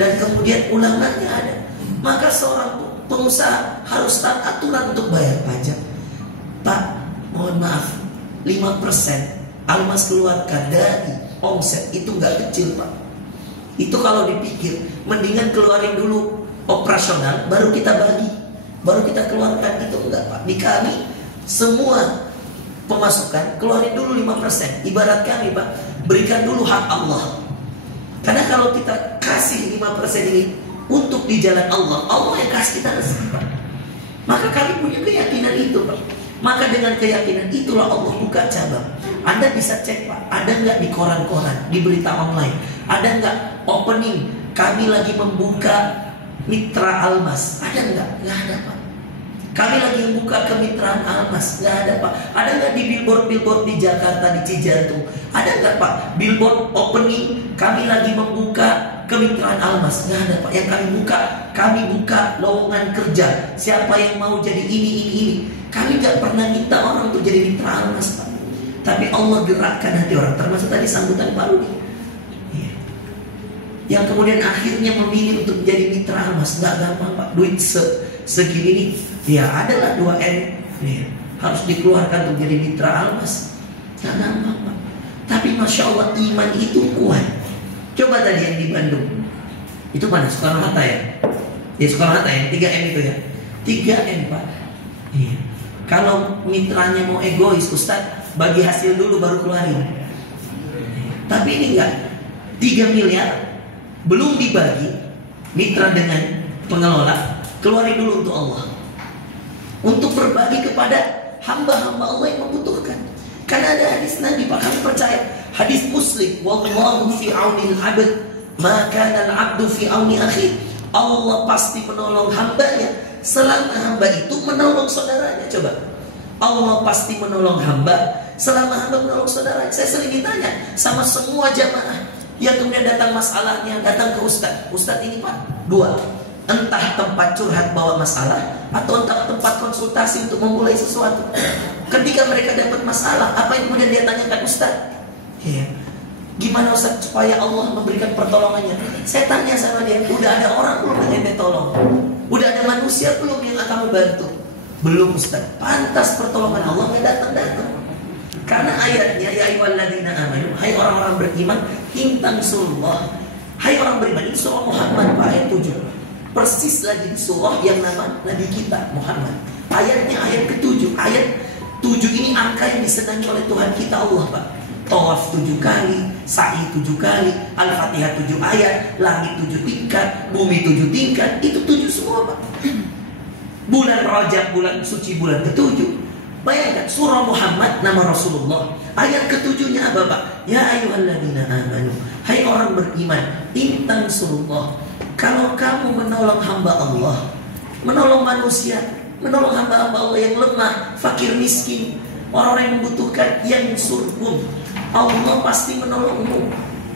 dan kemudian ulamanya ada. Maka seorang pengusaha harus taat aturan untuk bayar pajak. Pak, mohon maaf, 5% Almas keluarkan dari omset itu nggak kecil Pak. Itu kalau dipikir, mendingan keluarin dulu operasional, baru kita bagi, baru kita keluarkan. Itu enggak Pak. Di kami semua pemasukan keluarin dulu 5%. Ibarat kami Pak, berikan dulu hak Allah. Karena kalau kita kasih 5% ini untuk di jalan Allah, Allah yang kasih kita rezeki Pak. Maka kami punya keyakinan itu Pak. Maka dengan keyakinan itulah Allah buka cabang. Anda bisa cek Pak, ada nggak di koran-koran, di berita online, ada nggak opening kami lagi membuka mitra Almas, ada nggak? Nggak ada Pak. Kami lagi membuka kemitraan Almas, nggak ada Pak. Ada nggak di billboard di Jakarta, di Cijantung, ada nggak Pak? Billboard opening kami lagi membuka kemitraan Almas, nggak ada Pak. Yang kami buka lowongan kerja, siapa yang mau jadi ini. Kami nggak pernah minta orang untuk jadi mitra Almas Pak. Tapi Allah gerakkan hati orang, termasuk tadi sambutan Pak Rudi, yang kemudian akhirnya memilih untuk menjadi mitra Almas. Nggak gampang Pak, duit segini nih, ya adalah 2M ya, harus dikeluarkan untuk jadi mitra Almas. Nggak gampang Pak. Tapi Masya Allah iman itu kuat. Coba tadi yang di Bandung, itu mana? Soekarno-Hatta ya? Ya Soekarno-Hatta ya, 3M itu ya, 3M Pak. Iya. Kalau mitranya mau egois, Ustadz bagi hasil dulu baru keluarin. Tapi ini enggak, 3 miliar belum dibagi, mitra dengan pengelola, keluarin dulu untuk Allah, untuk berbagi kepada hamba-hamba Allah yang membutuhkan. Karena ada hadis Nabi Pak, kami percaya hadis Muslim, wallahu fi aunil abd ma kana al-abdu fi auni akhi. Allah pasti menolong hambanya selama hamba itu menolong saudaranya. Coba, Allah pasti menolong hamba selama hamba menolong saudaranya. Saya sering ditanya sama semua jamaah yang kemudian datang masalahnya, datang ke Ustadz. Ustadz ini Pak, 2, entah tempat curhat bawa masalah, atau entah tempat konsultasi untuk memulai sesuatu. Ketika mereka dapat masalah, apa yang kemudian dia tanyakan Ustadz? Ya, gimana Ustadz supaya Allah memberikan pertolongannya? Saya tanya sama dia, udah ada orang belum yang ente tolong? Udah ada manusia belum yang akan membantu? Belum Ustaz. Pantas pertolongan Allah nggak datang-datang. Karena ayatnya, ya ayyuhalladzina amanu, hai orang-orang beriman, in tansurullah, hai orang beriman. Ini surah Muhammad ayat 7. Persis lagi di surah yang nama Nabi kita Muhammad. Ayatnya ayat ke-7. Ayat 7 ini angka yang disenangi oleh Tuhan kita Allah Pak. Tawaf 7 kali, sa'i 7 kali, Al-Fatihah 7 ayat, langit 7 tingkat, bumi 7 tingkat, itu 7 semua Pak. Bulan Rajab, bulan suci, bulan ke-7. Bayangkan surah Muhammad nama Rasulullah. Ayat ke-7-nya apa Pak? Ya ayyuhalladzina amanu, hai orang beriman, in tansurullah, kalau kamu menolong hamba Allah, menolong manusia, menolong hamba-hamba Allah yang lemah, fakir miskin, orang-orang yang membutuhkan, yang surkum, Allah pasti menolongmu.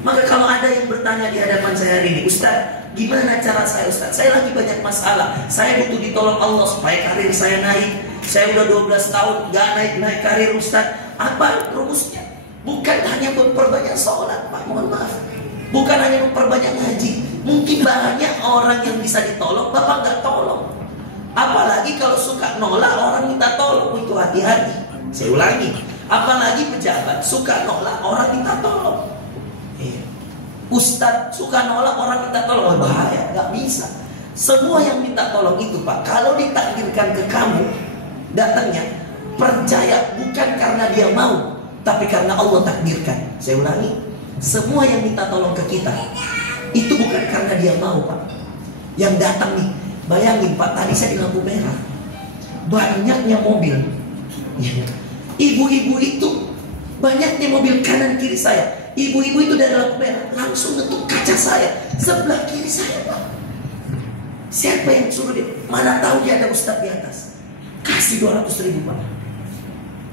Maka kalau ada yang bertanya di hadapan saya hari ini, Ustaz, gimana cara saya Ustaz? Saya lagi banyak masalah, saya butuh ditolong Allah supaya karir saya naik. Saya udah 12 tahun gak naik-naik karir Ustaz. Apa rumusnya? Bukan hanya memperbanyak sholat Pak, mohon maaf. Bukan hanya memperbanyak ngaji. Mungkin banyak orang yang bisa ditolong, Bapak gak tolong. Apalagi kalau suka nolak orang minta tolong, itu hati-hati. Saya ulangi, apalagi pejabat suka nolak orang minta tolong. Ustadz suka nolak orang minta tolong, bahaya, gak bisa. Semua yang minta tolong itu Pak, kalau ditakdirkan ke kamu datangnya, percaya bukan karena dia mau, tapi karena Allah takdirkan. Saya ulangi, semua yang minta tolong ke kita itu bukan karena dia mau Pak. Yang datang nih, bayangin Pak, tadi saya di lampu merah, banyaknya mobil. Ibu-ibu itu banyaknya mobil kanan kiri saya. Ibu-ibu itu dari lampu merah langsung ngetuk kaca saya sebelah kiri saya, Pak. Siapa yang suruh dia? Mana tahu dia ada ustadz di atas. Kasih 200.000, Pak.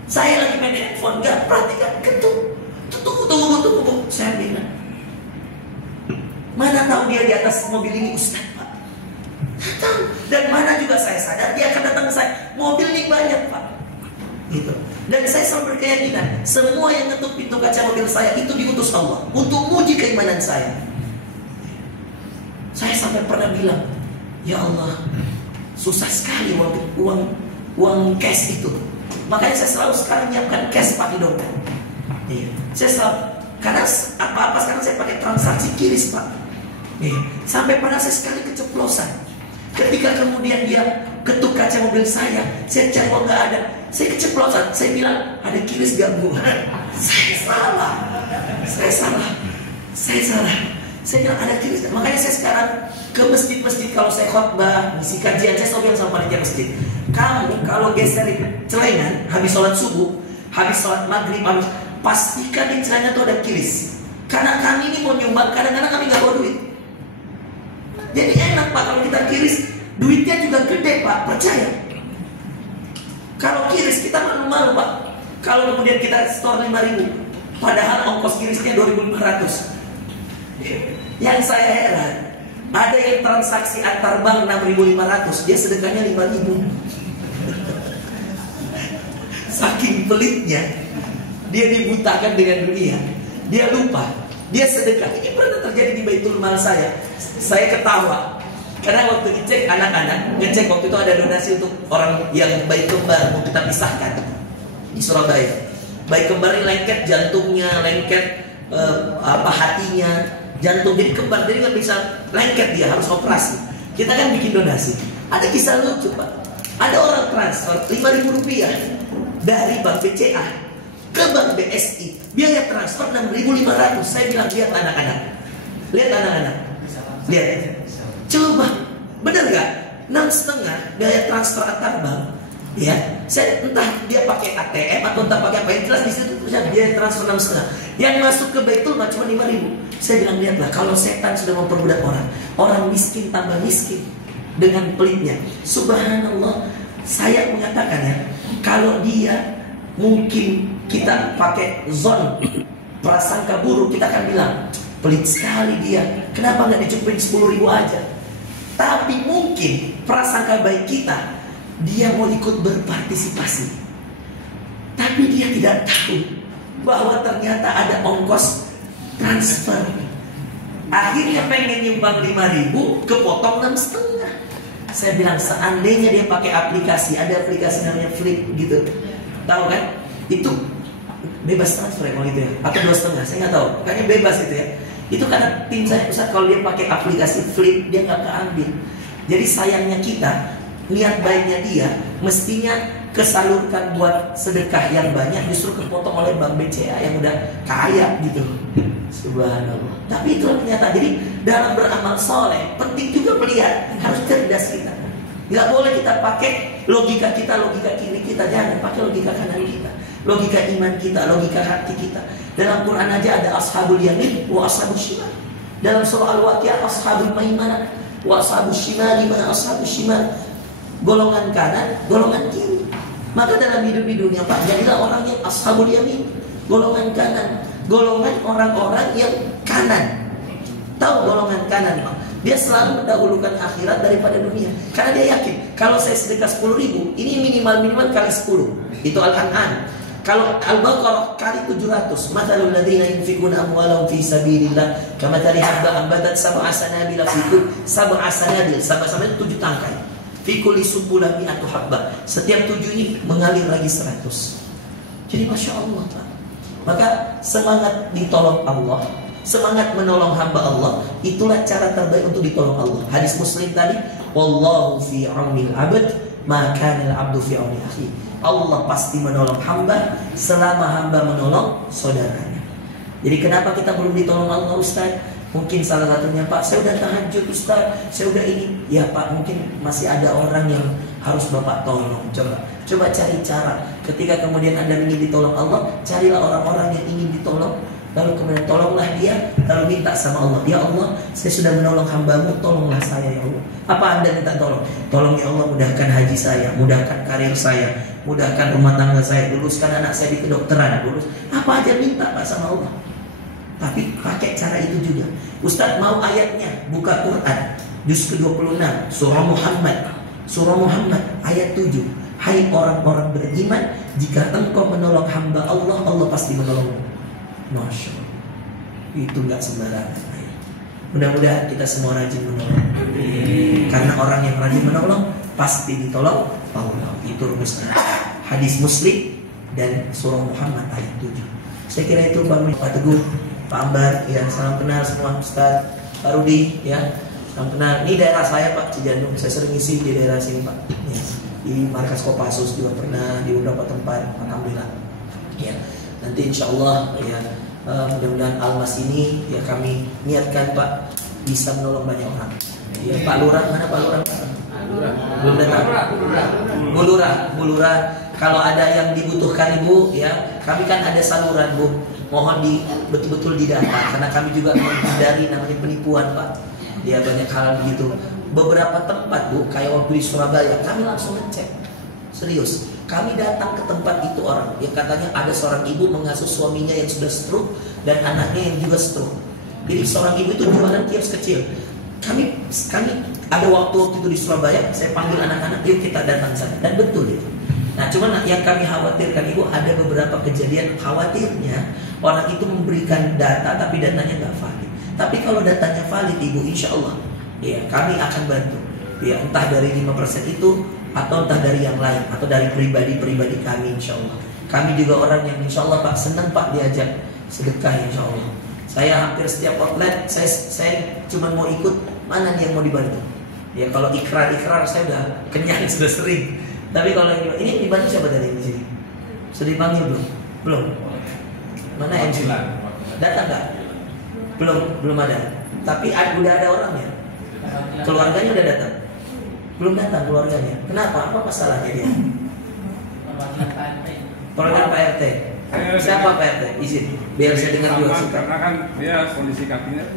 Saya lagi main handphone, gak perhatikan, ketuk. Tunggu. Saya bilang, mana tahu dia di atas mobil ini ustadz, Pak. Tahu. Dan mana juga saya sadar dia akan datang ke saya. Mobil ini banyak, Pak. Gitu. Dan saya selalu berkeyakinan semua yang ngetuk pintu kaca mobil saya itu diutus Allah untuk muji keimanan saya. Saya sampai pernah bilang, ya Allah, susah sekali uang cash itu. Makanya saya selalu sekarang nyiapkan cash Pak di dompet. Iya. Saya selalu, karena apa-apa sekarang saya pakai transaksi QRIS, Pak. Iya. Sampai pernah saya sekali keceplosan. Ketika kemudian dia ketuk kaca mobil saya cari kok nggak ada. Saya keceplosan, saya bilang ada QRIS gak, Bu? Saya salah. Saya bilang ada QRIS. Makanya saya sekarang ke masjid-masjid kalau saya khotbah, ngisi kajian, saya selalu bilang sama panitia masjid, kamu kalau geserin celengan habis sholat subuh, habis sholat maghrib, pastikan di celengan itu ada QRIS. Karena kami ini mau nyumbang, kadang-kadang kami nggak bawa duit. Jadi enak, Pak, kalau kita QRIS, duitnya juga gede, Pak, percaya. Kalau QRIS kita malu-malu, Pak. Kalau kemudian kita store 5.000, padahal ongkos QRISnya 2.500. Yang saya heran, ada yang transaksi antar bank 6.500, dia sedekahnya 5.000. Saking pelitnya, dia dibutakan dengan dunia, dia lupa, dia sedekah. Ini pernah terjadi di Baitul Mal saya. Saya ketawa karena waktu ngecek anak-anak, ngecek waktu itu ada donasi untuk orang yang bayi kembar mau kita pisahkan di Surabaya. Bayi kembar ini lengket jantungnya, lengket hatinya, jantung jadi kembar, jadi nggak bisa lengket, dia harus operasi. Kita kan bikin donasi. Ada kisah lucu, Pak. Ada orang transfer 5.000 rupiah dari Bank BCA ke Bank BSI, biaya transfer 6.500. Saya bilang lihat anak-anak, lihat. Coba, bener gak? 6,5 biaya transfer antar bank. Ya, saya entah dia pakai ATM atau entah pakai apa, yang jelas di situ tulisan biaya transfer 6,5. Yang masuk ke Baitul Mal cuma 5.000. Saya bilang lihatlah, kalau setan sudah memperbudak orang miskin tambah miskin dengan pelitnya. Subhanallah, saya mengatakan ya, kalau dia mungkin kita pakai zon prasangka buruk, kita akan bilang pelit sekali dia. Kenapa nggak dicupin 10.000 aja? Tapi mungkin prasangka baik kita, dia mau ikut berpartisipasi. Tapi dia tidak tahu bahwa ternyata ada ongkos transfer. Akhirnya pengen nyumbang 5.000, kepotong 6,5. Saya bilang seandainya dia pakai aplikasi, ada aplikasi namanya Flip gitu, tahu kan? Itu bebas transfer kalau gitu ya, atau 2,5, saya nggak tahu. Pokoknya bebas itu ya. Itu karena tim saya Ustaz, kalau dia pakai aplikasi Flip dia nggak keambil. Jadi sayangnya kita, niat baiknya dia mestinya kesalurkan buat sedekah yang banyak, justru kepotong oleh Bank BCA yang udah kaya gitu. Subhanallah. Tapi itulah kenyataan. Jadi dalam beramal soleh penting juga melihat, harus cerdas kita. Nggak boleh kita pakai logika kita, logika kiri kita, jangan pakai logika kanan kita, logika iman kita, logika hati kita. Dalam Quran aja ada ashabul yamin wa ashabul shimal. Dalam surah Al-Waqiah ashabul maimanah wa ashabul shimal, mana ashabul shimal, golongan kanan, golongan kiri. Maka dalam hidup di dunia, Pak, jadilah orang yang ashabul yamin, golongan kanan, golongan orang-orang yang kanan. Tahu golongan kanan, Pak? Dia selalu mendahulukan akhirat daripada dunia. Karena dia yakin, kalau saya sedekah 10.000, ini minimal kali 10. Itu Al-An'am. Kalau Al-Baqarah kali 700. Mathalul ladzina yunfiquna amwalahum fi sabilillah kamathali habbatin ambatat sab'a sanabila fi kulli sab'a sanabil. Sab'a itu 7 tangkai. Fi kulli sumbulatin mi'atu habbah. Setiap 7 ini mengalir lagi 100. Jadi Masya Allah, Pak. Maka semangat ditolong Allah, semangat menolong hamba Allah, itulah cara terbaik untuk ditolong Allah. Hadis Muslim tadi, wallahu fi aunil abd ma kana al-abdu fi auni akhi. Allah pasti menolong hamba selama hamba menolong saudaranya. Jadi kenapa kita belum ditolong Allah, Ustaz? Mungkin salah satunya, Pak, saya udah tahajud, Ustaz, saya udah ini. Ya Pak, mungkin masih ada orang yang harus Bapak tolong. Coba cari cara. Ketika kemudian Anda ingin ditolong Allah, carilah orang-orang yang ingin ditolong, lalu kemudian tolonglah dia, lalu minta sama Allah, ya Allah, saya sudah menolong hamba-Mu, tolonglah saya ya Allah. Apa Anda minta tolong? Tolong ya Allah, mudahkan haji saya, mudahkan karir saya, mudahkan rumah tangga saya, luluskan anak saya di kedokteran, lulus. Apa aja minta Pak sama Allah. Tapi pakai cara itu juga. Ustaz mau ayatnya, buka Quran juz ke-26 surah Muhammad ayat 7. Hai orang-orang beriman, jika engkau menolong hamba Allah, Allah pasti menolongmu. Masya Allah. Itu gak sembarangan. Mudah-mudahan kita semua rajin menolong. Karena orang yang rajin menolong pasti ditolong Allah. Itu rumusnya. Hadis Muslim dan surah Muhammad ayat 7. Saya kira itu Pak Teguh, Pak Ambar, ya salam kenal semua, Ustaz Pak Rudi, ya salam kenal. Ini daerah saya Pak, Cijantung. Saya sering ngisi di daerah sini Pak. Ya. Di markas Kopassus juga pernah, di beberapa tempat, alhamdulillah. Ya, nanti insya Allah ya mudah-mudahan Almas ini ya kami niatkan Pak bisa menolong banyak orang. Ya, Pak Lurah mana Pak Lurah? Belum datang. Bulurah. Kalau ada yang dibutuhkan Ibu, ya kami kan ada saluran Bu. Mohon betul-betul didata karena kami juga menghindari namanya penipuan Pak. Ya banyak hal begitu. Beberapa tempat Bu, kayak waktu di Surabaya, kami langsung ngecek. Serius, kami datang ke tempat itu orang yang katanya ada seorang ibu mengasuh suaminya yang sudah stroke dan anaknya yang juga stroke. Jadi seorang ibu itu jualan kios kecil. Kami ada waktu itu di Surabaya, saya panggil anak-anak, yuk kita datang sana, dan betul itu. Nah, cuman yang kami khawatirkan Ibu, ada beberapa kejadian khawatirnya orang itu memberikan data tapi datanya nggak valid. Tapi kalau datanya valid Ibu, insya Allah ya kami akan bantu. Ya entah dari 5% itu atau entah dari yang lain atau dari pribadi-pribadi kami, insya Allah. Kami juga orang yang insya Allah Pak senang Pak diajak sedekah, insya Allah. Saya hampir setiap outlet saya cuma mau ikut mana nih yang mau dibantu. Ya kalau ikrar saya udah kenyang sudah sering. Tapi kalau ini dibantu siapa dari di sini? Sudah dipanggil belum? Belum. Mana yang sini? Datang nggak? Belum ada. Tapi udah ada orangnya. Keluarganya udah datang. Belum datang keluarganya. Kenapa? Apa masalahnya dia? Program Pak RT. Siapa Pak RT? Izin. Biar saya dengar juga. Karena kan dia kondisi kakinya.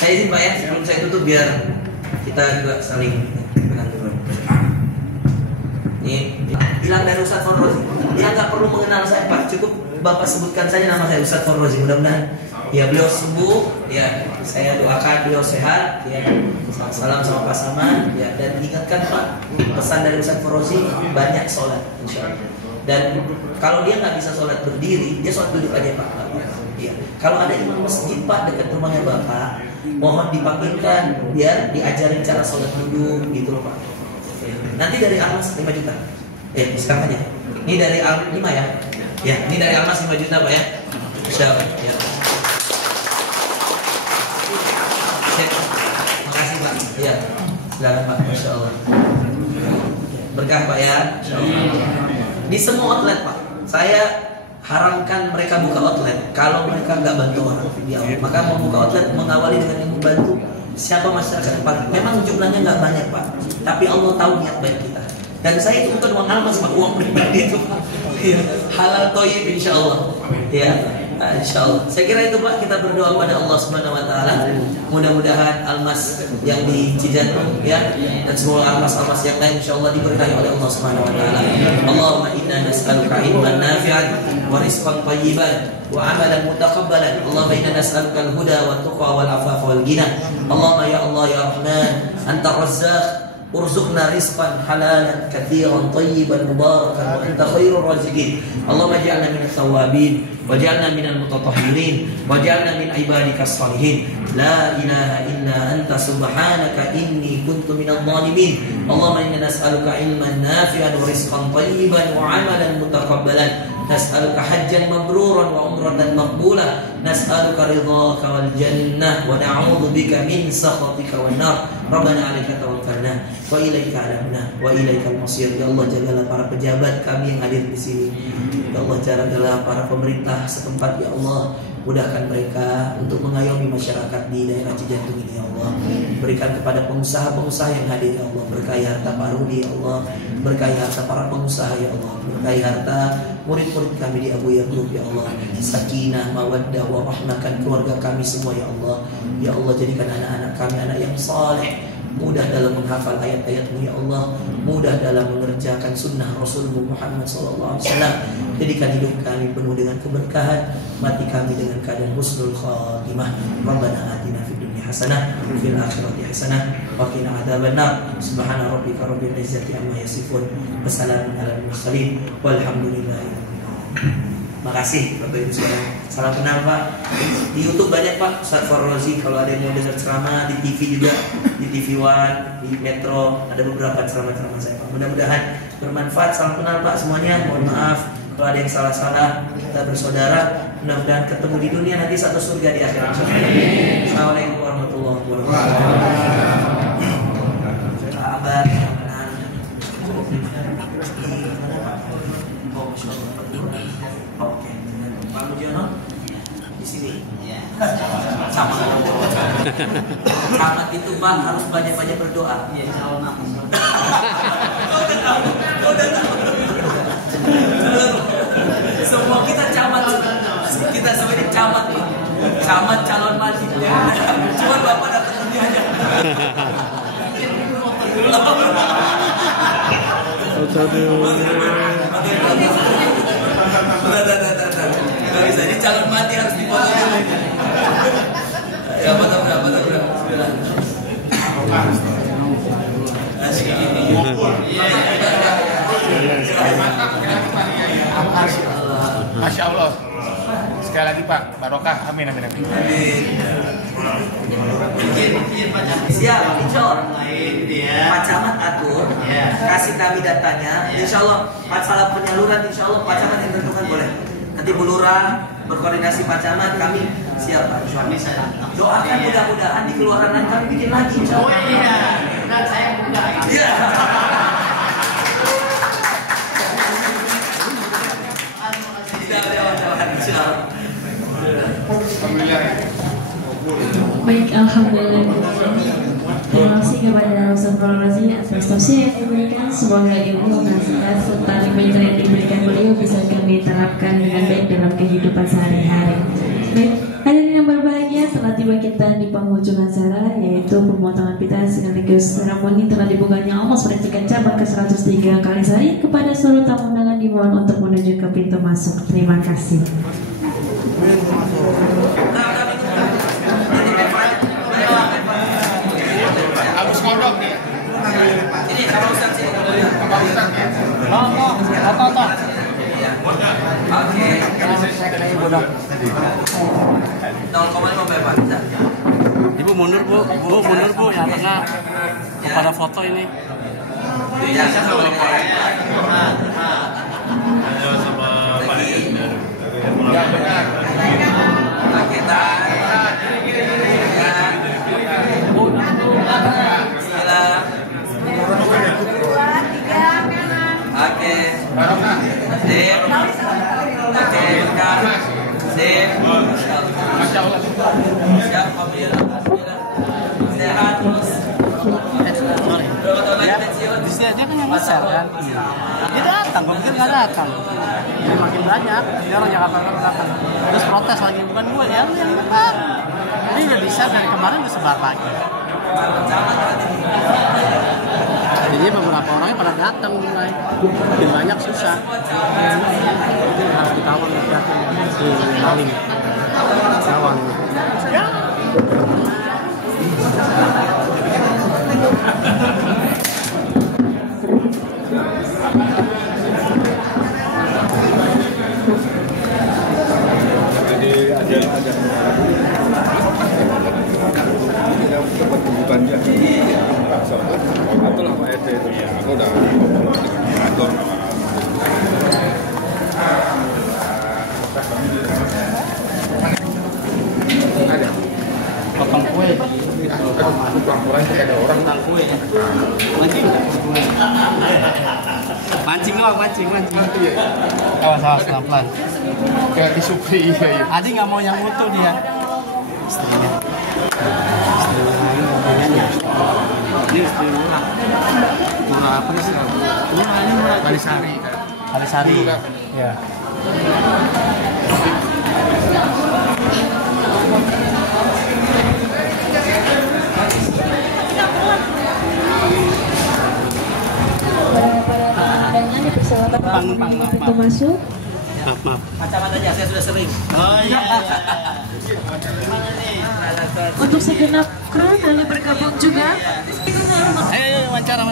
Saya izin Pak ya. Sebelum saya tutup biar kita juga saling dengar dulu. Ini bilang dari Ustaz Forrozi. Dia nggak perlu mengenal saya Pak. Cukup Bapak sebutkan saja nama saya Ustaz Forrozi. Mudah-mudahan ya beliau sembuh. Ya saya doakan beliau sehat. Ya salam sama pasangan. Ya dan ingatkan Pak pesan dari Ustaz Forrozi banyak sholat insya Allah. Dan kalau dia nggak bisa sholat berdiri, dia sholat duduk aja Pak. Ya. Kalau ada imam masjid Pak dekat rumahnya Bapak, mohon dipanggilkan biar diajarin cara sholat duduk gitu loh Pak. Nanti dari Almas 5 juta. Sekarang aja. Ini dari Almas 5 ya. Ya, ini dari Almas 5 juta Pak ya. Insyaallah. Ya. Makasih Pak. Ya. Silakan Pak. Masyaallah. Berkah Pak ya. Insyaallah. Di semua outlet Pak. Saya haramkan mereka buka outlet kalau mereka nggak bantu orang. Maka mau buka outlet mengawali dengan yang membantu siapa masyarakat yang paling. Memang jumlahnya nggak banyak Pak, tapi Allah tahu niat baik kita. Dan saya itu bukan uang Almas Pak, uang pribadi itu Pak. Ya, halal toyib insya Allah. Ya, insya Allah. Saya kira itu Pak, kita berdoa pada Allah Subhanahu Wa Taala. Mudah-mudahan Almas yang di Cijantung ya dan semua Almas-Almas yang lain insya Allah diberkahi oleh Allah Subhanahu Wa Taala. Allahumma inna nas'aluka ilman nafi'an wa rizqan thayyiban wa amalan mutaqabbalan. Allahumma inna nas'aluka al-huda wa tuqa wal afafa wal ghina. Allahumma ya Allah ya Rahman, anta Razzaq, urzuqna rizqan halalan katsiran thayyiban mubarakan wa anta khairur raziqin. Allahumma ij'alna minat tawwabin waj'alna minal mutatahhirin waj'alna min ibadikas salihin. La ilaha illa anta subhanaka inni kuntu minadh dhalimin. Allahumma inna nas'aluka ilman nafi'an wa rizqan thayyiban wa 'amalan mutaqabbalan. Nas'aluka hajjan mabruran wa umratan maqbulah. Nas'aluka ridhaka wal jannah wa na'udzu bika min sakhatika wan nar. Rabbana 'alaika tawakkalna wa ilaika anabna wa ilaikal masir. Ya Allah, jagalah para pejabat kami yang hadir di sini. Ya Allah, jagalah para pemerintah setempat ya Allah. Mudahkan mereka untuk mengayomi masyarakat di daerah Cijantung ini ya Allah. Berikan kepada pengusaha-pengusaha yang hadir ya Allah. Berkahi harta Pak Rudi ya Allah. Berkahi harta para pengusaha ya Allah. Berkahi harta murid-murid kami di Abuya Group ya Allah. Sakinah, mawaddah, warahmahkan keluarga kami semua ya Allah. Ya Allah, jadikan anak-anak kami anak yang saleh, mudah dalam menghafal ayat-ayat-Mu ya Allah, mudah dalam mengerjakan sunnah Rasulullah Muhammad SAW. Jadikan hidup kami penuh dengan keberkahan, mati kami dengan keadaan husnul khatimah. Rabbana atina fid dunya hasanah wa fil akhirati hasanah wa qina adzabannar. Subhana rabbika rabbil izzati amma yasifun, wassalamun alal mursalin, walhamdulillahi rabbil alamin. Makasih Bapak Ibu sekalian. Salam kenal Pak. Di YouTube banyak Pak, Ustaz Farrozi. Kalau ada yang mau dengar ceramah di TV juga, di TV One, di Metro, ada beberapa ceramah-ceramah saya Pak. Mudah-mudahan bermanfaat. Salam kenal Pak semuanya. Mohon maaf kalau ada yang salah-salah. Kita bersaudara. Mudah-mudahan ketemu di dunia nanti satu surga di akhirat. Assalamualaikum warahmatullahi wabarakatuh. Abah, Pak Mujiono di sini. Sama. Camat itu Pak harus banyak-banyak berdoa. Iya, insyaallah. Udah tahu. Semua kita camat. Kita semua ini camat Pak. Camat calon mati. Cuma Bapak datang lebih aja. Gak bisa, ini calon mati harus dipotong dulu. Ya, potong berapa? Masya Allah. Sekali lagi Pak, barokah. Amin. Siap, insya Allah. Pak Camat atur, kasih kami datanya. Insya Allah masalah penyaluran, insya Allah Pak Camat yang tentukan boleh. Nanti Bu Lurah berkoordinasi Pak Camat, kami siap Pak. Doakan mudah-mudahan di kelurahan kami bikin lagi. Insya Allah. Oh iya, dan saya mudah. Iya. Baik, alhamdulillah. Terima kasih kepada Ustaz Farrozi atas tausiah yang diberikan. Semoga ilmu, nasihat serta reminder yang diberikan beliau bisa kami terapkan dengan baik dalam kehidupan sehari-hari. Baik, hadirin yang berbahagia, telah tiba kita di penghujung acara, yaitu pemotongan pita sekaligus seremoni telah dibukanya Almas Percikan cabang ke-103 Kalisari. Kepada seluruh tamu undangan dimohon untuk menuju ke pintu masuk. Terima kasih. Harus kodok nih. Ini kalau Ustaz sini. Oke. 0,5 Pak. Ibu mundur Bu, yang tengah pada foto ini. Ya, sama Ya benar. kita Oke. Sip. Oke, sip. Masya Allah. Siap, alhamdulillah. Sehat terus. Di sini aja kan yang besar kan. Dia datang, gue pikir nggak datang. Dia makin banyak, dia orang Jakarta datang. Terus protes lagi, bukan gue, dia yang datang. Ini udah bisa dari kemarin udah sebar lagi. Jadi beberapa orangnya pada datang mulai, makin banyak susah. Harus dikawal hati-hati, maling, kawal. Ya. Jadi ada sempat kebutuhannya atau lah Pak RT itu ya aku udah atur Potong kue. Pelan-pelan kayak ada orang tentang kue ya. Mancing. Mancing doang, mancing. Awas, pelan-pelan. kayak disukai ya. Adi nggak mau yang utuh dia. Istrinya. Ini istri murah. Murah apa sih? Murah ini murah. Kalisari. Kalisari. Ya. Dipersilakan pintu masuk. Maaf. Kacamatanya saya sudah sering. Oh iya. Untuk segenap kru boleh bergabung juga. Ayo wawancara.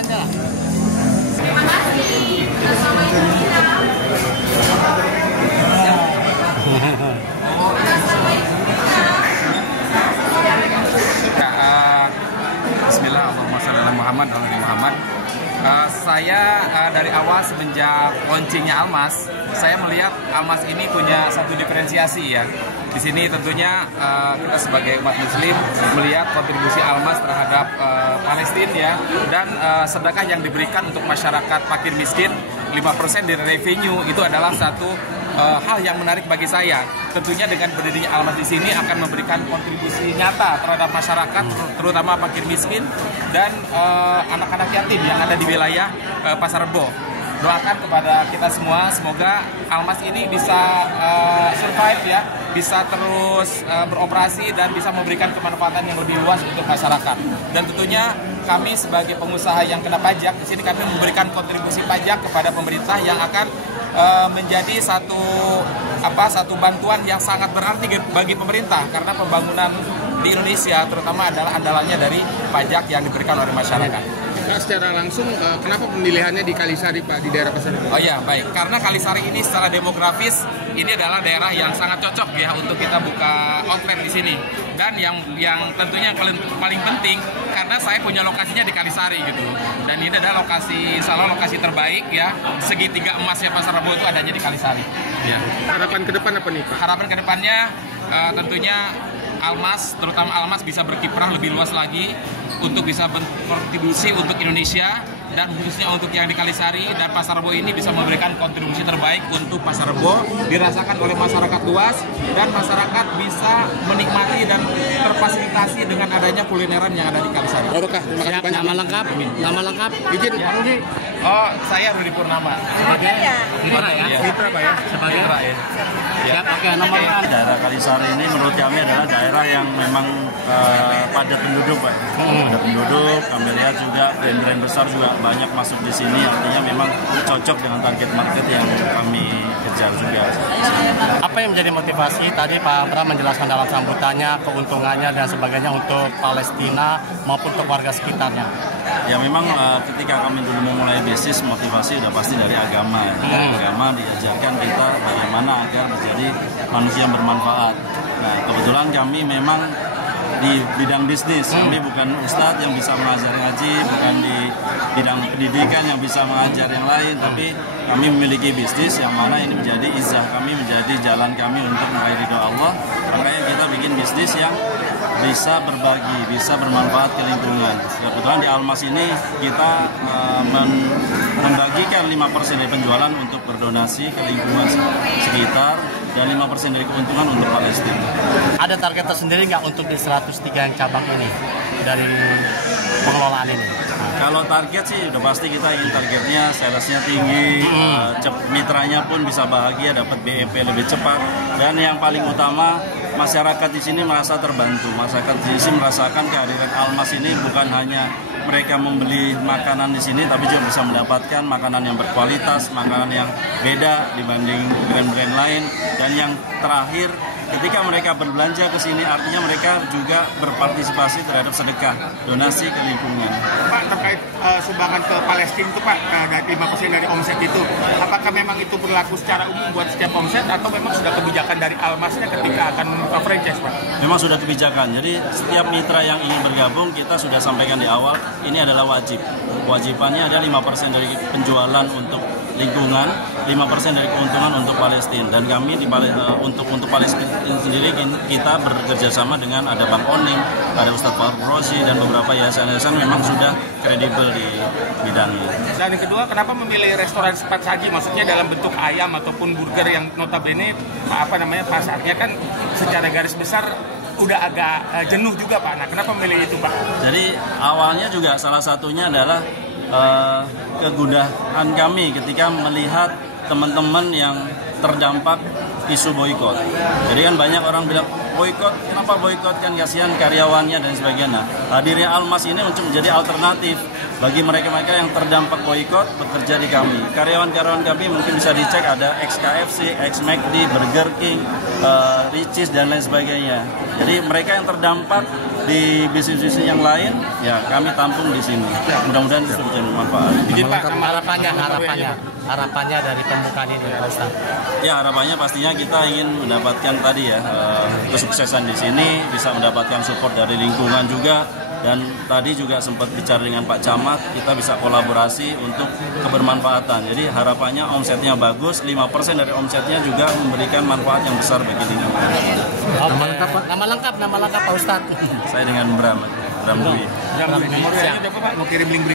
Terima kasih. Bismillah, Allahumma sholli ala Muhammad wa ala Muhammad. Saya dari awal semenjak launchingnya Almas, saya melihat Almas ini punya satu diferensiasi ya. Di sini tentunya kita sebagai umat Muslim melihat kontribusi Almas terhadap Palestina ya, dan sedekah yang diberikan untuk masyarakat fakir miskin 5% dari revenue itu adalah satu hal yang menarik bagi saya. Tentunya dengan berdirinya Almas di sini akan memberikan kontribusi nyata terhadap masyarakat, terutama fakir miskin dan anak-anak yatim yang ada di wilayah Pasar Rebo. Doakan kepada kita semua, semoga Almas ini bisa survive ya, bisa terus beroperasi dan bisa memberikan kemanfaatan yang lebih luas untuk masyarakat. Dan tentunya kami sebagai pengusaha yang kena pajak, di sini kami memberikan kontribusi pajak kepada pemerintah yang akan menjadi satu bantuan yang sangat berarti bagi pemerintah, karena pembangunan di Indonesia terutama adalah andalannya dari pajak yang diberikan oleh masyarakat. Secara langsung, kenapa pemilihannya di Kalisari Pak, di daerah Pasar Rebo? Oh ya, baik. Karena Kalisari ini secara demografis ini adalah daerah yang sangat cocok ya untuk kita buka outlet di sini. Dan yang tentunya yang paling penting karena saya punya lokasinya di Kalisari gitu. Dan ini adalah lokasi terbaik ya. Segitiga emasnya Pasar Rebo itu adanya di Kalisari. Ya. Harapan ke depan apa nih Pak? Harapan ke depannya tentunya Almas, terutama Almas bisa berkiprah lebih luas lagi untuk bisa berkontribusi untuk Indonesia dan khususnya untuk yang di Kalisari dan Pasar Rebo ini bisa memberikan kontribusi terbaik untuk Pasar Rebo, dirasakan oleh masyarakat luas dan masyarakat bisa menikmati dan terfasilitasi dengan adanya kulineran yang ada di Kalisari. Barokah, terima kasih banyak. Nama lengkap. Izin. Oh, saya Rudi Purnama. Mitra ya? Mitra Pak ya. Sebagai Mitra ya. Ya, oke, nomor daerah Kalisari ini menurut kami adalah daerah yang memang padat penduduk, Pak. Padat penduduk, kami lihat juga brand-brand besar juga banyak masuk di sini, artinya memang cocok dengan target market yang kami kejar juga. Apa yang menjadi motivasi tadi Pak Pram menjelaskan dalam sambutannya, keuntungannya dan sebagainya untuk Palestina maupun untuk warga sekitarnya? Ya memang ketika kami dulu memulai bisnis, motivasi udah pasti dari agama. Dari agama diajarkan kita bagaimana agar menjadi manusia yang bermanfaat. Nah kebetulan kami memang di bidang bisnis, kami bukan ustadz yang bisa mengajar ngaji, bukan di bidang pendidikan yang bisa mengajar yang lain, tapi kami memiliki bisnis yang mana ini menjadi izah kami, menjadi jalan kami untuk meraih ridho Allah. Makanya kita bikin bisnis yang bisa berbagi, bisa bermanfaat ke lingkungan. Kebetulan di Almas ini kita membagikan 5% dari penjualan untuk berdonasi ke lingkungan sekitar dan 5% dari keuntungan untuk Palestina. Ada target tersendiri nggak untuk di 103 cabang ini dari pengelolaan ini? Kalau target sih udah pasti kita ingin targetnya salesnya tinggi, mitranya pun bisa bahagia dapat BEP lebih cepat, dan yang paling utama masyarakat di sini merasa terbantu. Masyarakat di sini merasakan kehadiran Almas ini bukan hanya mereka membeli makanan di sini, tapi juga bisa mendapatkan makanan yang berkualitas, makanan yang beda dibanding brand-brand lain. Dan yang terakhir, ketika mereka berbelanja ke sini, artinya mereka juga berpartisipasi terhadap sedekah, donasi ke lingkungan. Pak, terkait sumbangan ke Palestina itu Pak, dari 5% dari omset itu, apakah memang itu berlaku secara umum buat setiap omset atau memang sudah kebijakan dari Almasnya ketika akan membuka franchise Pak? Memang sudah kebijakan, jadi setiap mitra yang ingin bergabung, kita sudah sampaikan di awal, ini adalah wajib. Kewajibannya ada 5% dari penjualan untuk lingkungan, 5% dari keuntungan untuk Palestina. Dan kami untuk Palestina sendiri kita bekerja sama dengan ada Bang Oning, ada Ustadz Faruk Rozi dan beberapa yayasan-yayasan memang sudah kredibel di bidang ini. Dan yang kedua, kenapa memilih restoran cepat saji? Maksudnya dalam bentuk ayam ataupun burger yang notabene pasarnya kan secara garis besar udah agak jenuh juga Pak. Nah, kenapa memilih itu Pak? Jadi awalnya juga salah satunya adalah kegundahan kami ketika melihat teman-teman yang terdampak isu boikot. Jadi kan banyak orang bilang boikot, kenapa boikot, kan kasihan karyawannya dan sebagainya. Hadirnya Almas ini untuk menjadi alternatif bagi mereka-mereka yang terdampak boikot bekerja di kami. Karyawan-karyawan kami mungkin bisa dicek, ada ex-KFC, ex-McD, Burger King, Ricis dan lain sebagainya. Jadi mereka yang terdampak di bisnis-bisnis yang lain, ya kami tampung di sini. Mudah-mudahan itu bisa bermanfaat. Jadi Pak, harapannya dari pembukaan ini Pak Ustaz. Ya, harapannya pastinya kita ingin mendapatkan tadi ya kesuksesan di sini, bisa mendapatkan support dari lingkungan juga. Dan tadi juga sempat bicara dengan Pak Camat, kita bisa kolaborasi untuk kebermanfaatan. Jadi harapannya omsetnya bagus, 5% dari omsetnya juga memberikan manfaat yang besar bagi lingkungan. Nama lengkap Pak Ustadz. Saya dengan Bram Dwi. Nomornya ada Pak, mau kirim link